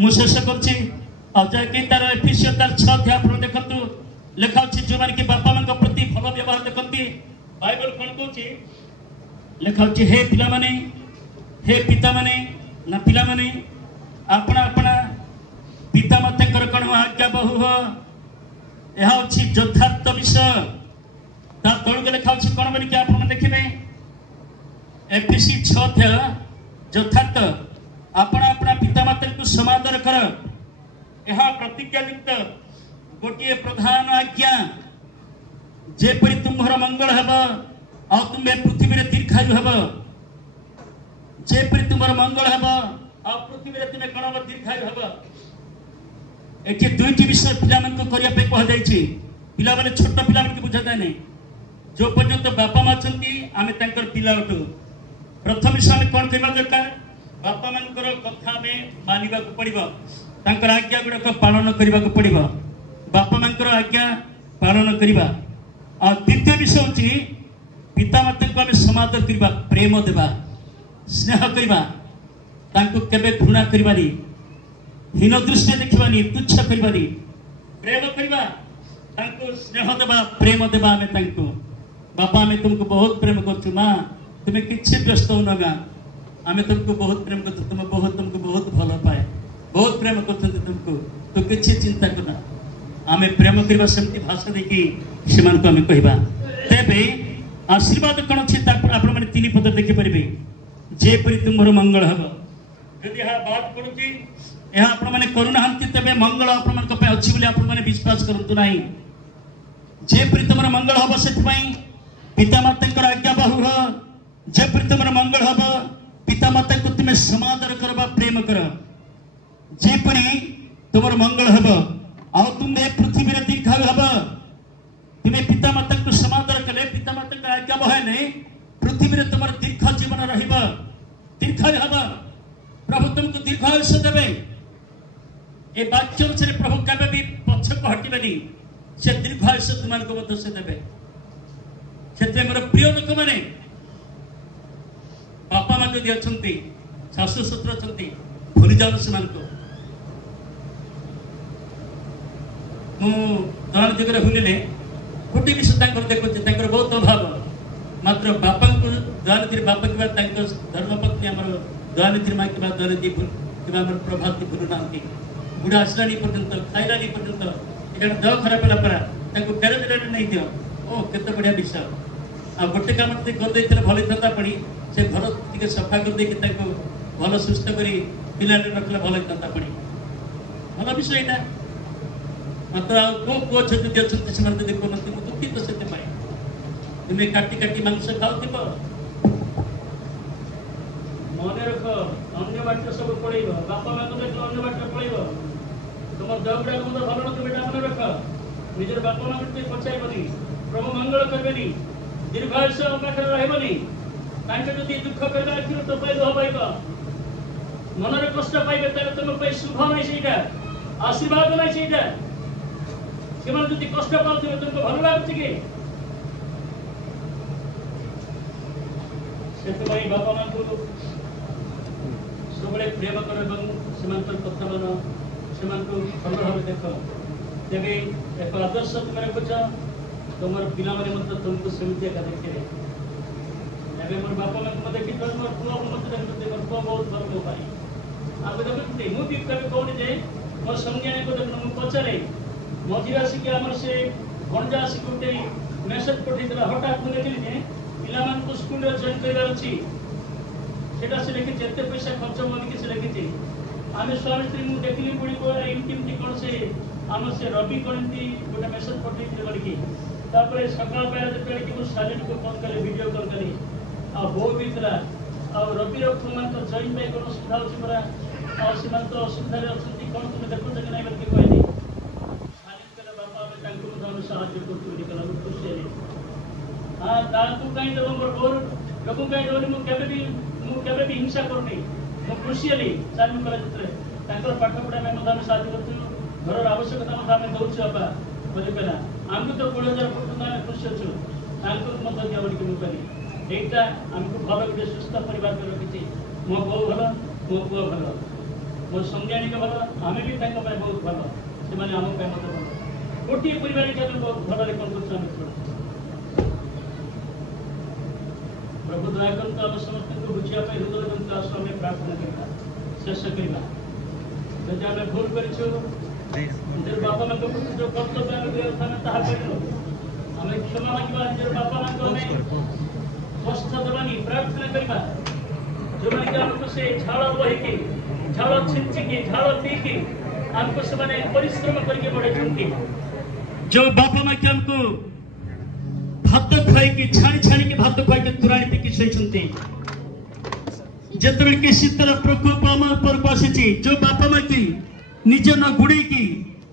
मुझे शेष कर तार एफिसियो तार 6 अध्याय आप देखु लिखा अच्छे जो मैंने बापा मां प्रति भल व्यवहार देखती बाइबल कौन कौन लिखा अच्छे हे पिला माने हे पिता माने ना पिला माने अपना अपना पिता माता कौन आज्ञा बहु हो यह हूँ यथार्थ विषय ता तौक लिखा अच्छे कौन बोलिक आप देखिए एफिसी 6 अध्याय यथार्थ अपना अपना पिता माता को समादर कर यह प्रतिज्ञायुक्त गोटे प्रधान आज्ञा जेपरी तुम्हार मंगल हेब आ तुम्हें पृथ्वी दीर्घायु हेब जेपरी तुम्हार मंगल हेब आ पृथ्वी तुम्हें कौन हम दीर्घायु हेब ये दुईटी विषय पिला करने कहुई पिला मैंने छोट पिला बुझा जाए नहीं जो पर्यंत बापा माँ आम पिला उठू प्रथम विषय आम कौन करवा दरकार बापा मान कथा आम मानवा पड़ो आज्ञा गुड़ाक पालन करने को पड़ो बापा मां आज्ञा पालन करवा आ द्वितीय विषय हूँ पिता माता को आम समादर करवा प्रेम देवा स्नेह करवा केबे घृणा करवानी हीन दृष्टि देखवानी तुच्छ करवानी प्रेम करवा स्नेह देवा प्रेम देवा आम बापा आम तुमको बहुत प्रेम कर माँ तुम्हें किसी व्यस्त हो ना आम तुमको बहुत प्रेम कर तुमको बहुत भल पाए बहुत प्रेम कर तुमको तो किसी चिंता करना आम प्रेम करवा सेमती भाषा देखिए से आम कहवा तेरे आशीर्वाद कौन अच्छे आपण मैंने 3 पद देखिपारे जेपरी तुम्हार मंगल हम यदि यह बात पड़ुची यह आपण मैंने करूना तेरे मंगल आपण अच्छी बोली आपण मैंने विश्वास करतु ना जेपरी तुम्हार मंगल हम से पिता माता आज्ञा बहु हो जेपरी तुम्हार मंगल हम पिता माता को तुम्हें समादर कर प्रेम कर जेपरी तुम्हार मंगल हम आ तुम्हें पृथ्वी में दीर्घायु हम तुम्हें पिता माता को समादर कले पिता माता का आज्ञा बहाने पृथ्वी में तुम दीर्घ जीवन दीर्घायु हम प्रभु तुमको दीर्घायुष्य देवे ये वाक्य अनुसार प्रभु केवे भी पछक हटबेनी से दीर्घायुष्य तुमको से देवे से मोर प्रिय लोक मैंने बापा मां जो अच्छा शाशु शत्रु अच्छा भूली जाओ से मुझे जुगे भूलिले गोटे विषय देखुचे बहुत अभाव मात्र बापा को दयानिधि बापा कि धर्मपत्नी आम दयानिधि माँ कि दयानिधि कि प्रभाती भूलु ना बुढ़ा आसला पर्यटन खाइला पर्यटन देह खराब है परा डेरे नहीं दियो ओ केते बढ़िया विषय आ गोटे काम करदे भल था पड़ी से घर टे सफा कर भल सुस्थ कर पिला रखले भल था पड़ी भल विषय यहाँ मात्र पुओ झी अच्छे से देखुना दुखित से तुम्हें काटी काटी मांस खाऊ मन रख अन्य बाट सब पड़े बापा माँ को देख अन्य बाट पड़े तुम देह गुड़ा भल नथिबे मन रख निजर बापा माँ को पचाइबनी प्रभु मंगल करबेनी दीर्घायुष्य पाखे रही कहीं दुख कर तो लुह पाइब मन कष्ट पाइबे तुम शुभ नहीं से आशीर्वाद नहीं से कष्ट पाते तुमको भल लगुच कि बापा माँ को सब प्रेम कर कथा मान भल भाव देख जब एक आदर्श तुम रखुच तुम पिला तुमको सेमती एका देखिए मोर बापा माँ को देखी मोर पुआ को मत देखते मोर पुआ बहुत भल मो पाई आप देखते मुझे कौन जे मोर संज्ञा को देखना मुझे पचारे मझे आसिक आम से भंजा आसिक गोटे मेसेज पठेला हठात मुझे देखिली जे पिला को स्कूल जॉइन करार अच्छी से लिखी एत पैसा खर्च बोलिक से लिखी आम स्वामी स्त्री मुझे देखिली बुढ़ी को एमती कौन से आम से रवि कौन गोटे मेसेज पठे बोलिकी सकाल पाया जो साइलेंट को कॉल कले वीडियो कॉल कली आ बो भी था आ रवि मान तो जॉइन पे कौन असुविधा होची परा आ से तो असुविधा अच्छी कौन तुम देखो कि नहीं बोलिक कहनी साइलेंट कले बापा आम तांको हम सहाय्य करतु बोली कला खुशी है हां ताकू कहीं तो मोर बोर लोक कहीं बोली मु केबे भी हिंसा करनी मु खुशी है चालू कला जत्रे तांकर पाठ पढ़ा में मदान सहाय्य करतु घर आवश्यकता मत आम दउछ बापा बोली पला आमको तो 20,000 फुट खुशी अच्छु तांको मत दिया बोलिक मु कली एटा हमको भल गोटे सुस्थ परिवार रखी मो बो भल मो पुआ भल मो संज्ञानिक भल आम भी बहुत भल से आम मत भल गोटे परिवार बहुत भल कौन प्रभु दया करते आम समस्त को बुझापी हृदय करते आस आम प्रार्थना करवा शेष करवा जब आम भूल कर बापा माँ प्रति जो कर्तव्य आम ताहा करूँ आम क्षमा मांगा निजर बापा माँ को कष्ट देवानी प्रार्थना करवा जो मैंने आमको से झाड़ बहकी झाड़ छिंचिकी झाड़ पीकी आमको से परिश्रम करके बढ़े जो बापा माँ के हमको भात खाई छाणी छाणी के भात खाई तुराणी पीकी शोती जिते कि शीतल प्रकोप आम ऊपर आसी जो बापा माँ की निज न गुड़े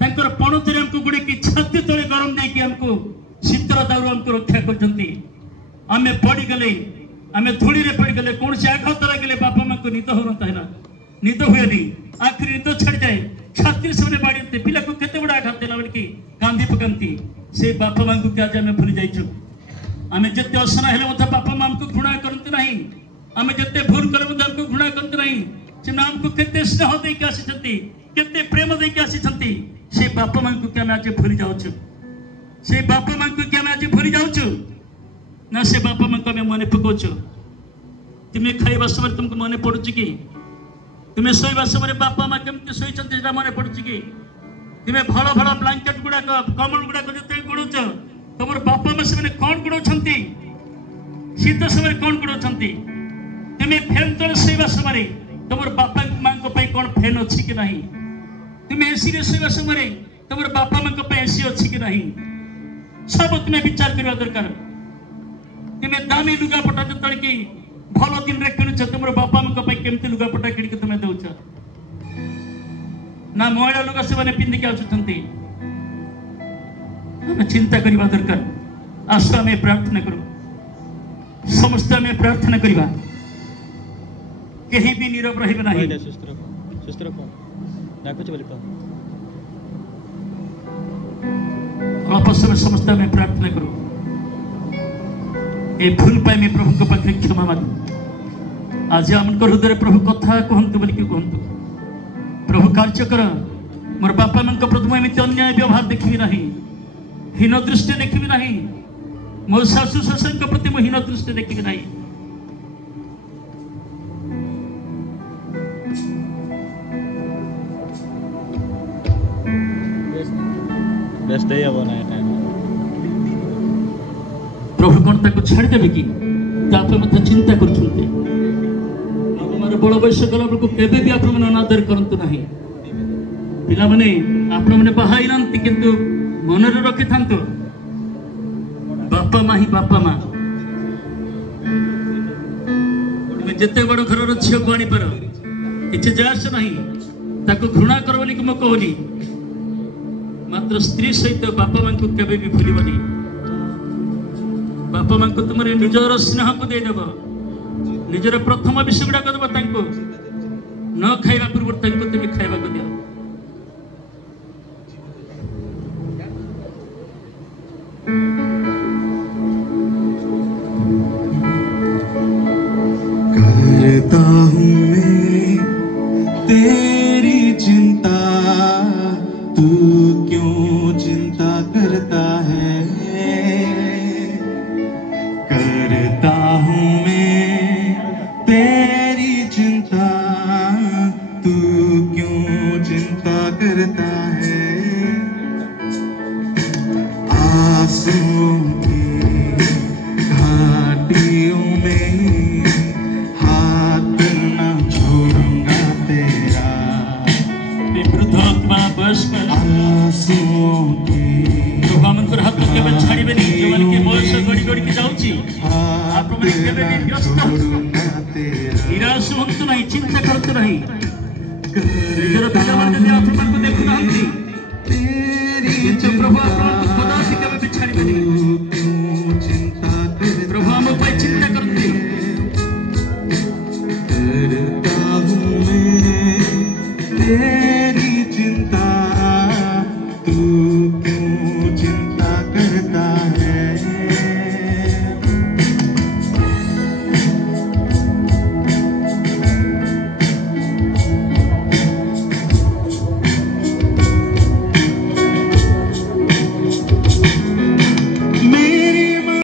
पणचरे आमको गुड़े छाती तले गरम देकी आमको शीतल दारू आमको रक्षा करमें पड़गले आम धूड़ी में पड़गले कौन से आघात लगे बापा माँ को निद हो ना निद हुए आखिर निद छाड़ जाए छाती से बाड़ी पिला को केते बड़ा आघात देला बोल कि कांदी पकांती से बापा माँ को आज आम भूली जाइछु आम जिते असना हेले मत बापा माँ को घृणा करते ना आम जिते भूल कले हमको घृणा करते ना से आमको केते स्नेह देके आसी केते प्रेम देके आसी से बापा माँ को आम आज भूली जाऊँ से बापा माँ को आम आज भूली जाऊँ ना से बापा माँ को आम मन पकाऊ तुम्हें खाइबा समय तुमको मन पड़ुची कि तुम्हें शोवा समय बापा माँ केमती शोचते मन पड़ुची कि तुम्हें भल भल ब्लांकेट गुड़ाक कमल गुड़ाक जो गुड़ुच तुम बापा माँ से कौन गुड़ाऊँ शीत समय कौन गुड़ाऊँ तुम्हें फैन तले शोवा समय तुम बापा माँ कौन फैन अच्छी कि ना तुम्हें एसी शोवा समय तुम बापा माँ एसी अच्छी कि ना सब तुम्हें विचार करवा दरकार तुम्हें दामी लुगापटा जो कि भल दिन में किणुच तुम बापा माँ केमती लुगापटा किण तुम्हें दौच ना महिला लुगा से पिंधिकी आसुंट चिंता करवा दरकार आस आम प्रार्थना करूँ समस्त आम प्रार्थना करवा कहीं भी नीरव रहिबे नहीं अल्प समय समस्त आम प्रार्थना करूँ ए भूल पाए मैं प्रभु को पाखे क्षमा मांगू आज आम हृदय प्रभु कथा कहतु बोलिक कहतु प्रभु कार्य कर मोर बापा माँ प्रथम एमती अन्याय व्यवहार देखी ना हीन दृष्टि देखी ना मो शाशु शशुर प्रति मो हीन दृष्टि देखी ना प्रभु कौन ताको छाड़देवे कि मत चिंता कर बड़ बयस गला बेलू केवे भी आपण मैंने अनादर करतु ना पिला माने आपण मैंने बाहाई ना किंतु मन रखी था बापा माँ ही बापा माँ तुम्हें जिते बड़ घर झील को आनी पार किसी जास ना घृणा कर बोली मो कहनी मात्र स्त्री सहित बापा माँ को केवे भी भूलनी बापा माँ को तुम निजर स्नेह को देदेव निजर प्रथम विषय गुड़ाक देव न खाइबा पूर्व तुम्हें खाइबा को दियो करता हूँ मैं तेरी चिंता तू क्यों चिंता करता है करता हूँ मैं तेरी चिंता तू क्यों चिंता करता है आंसुओं की घाटियों में हाथ न छोड़ूंगा तेरा वृद्धात्मा वयस्क आंसुओं की भगवान हाथ केवे छाड़बे नहीं जो माने के बयस गड़ी गड़ी के जाउची आपण माने केवे भी व्यस्त निराश होंतु नहीं चिंता करतु नहीं निजर पिला माने जदि आपण को देखु नाहंती किंतु प्रभु आपण को कदापि केवे भी छाड़बे नहीं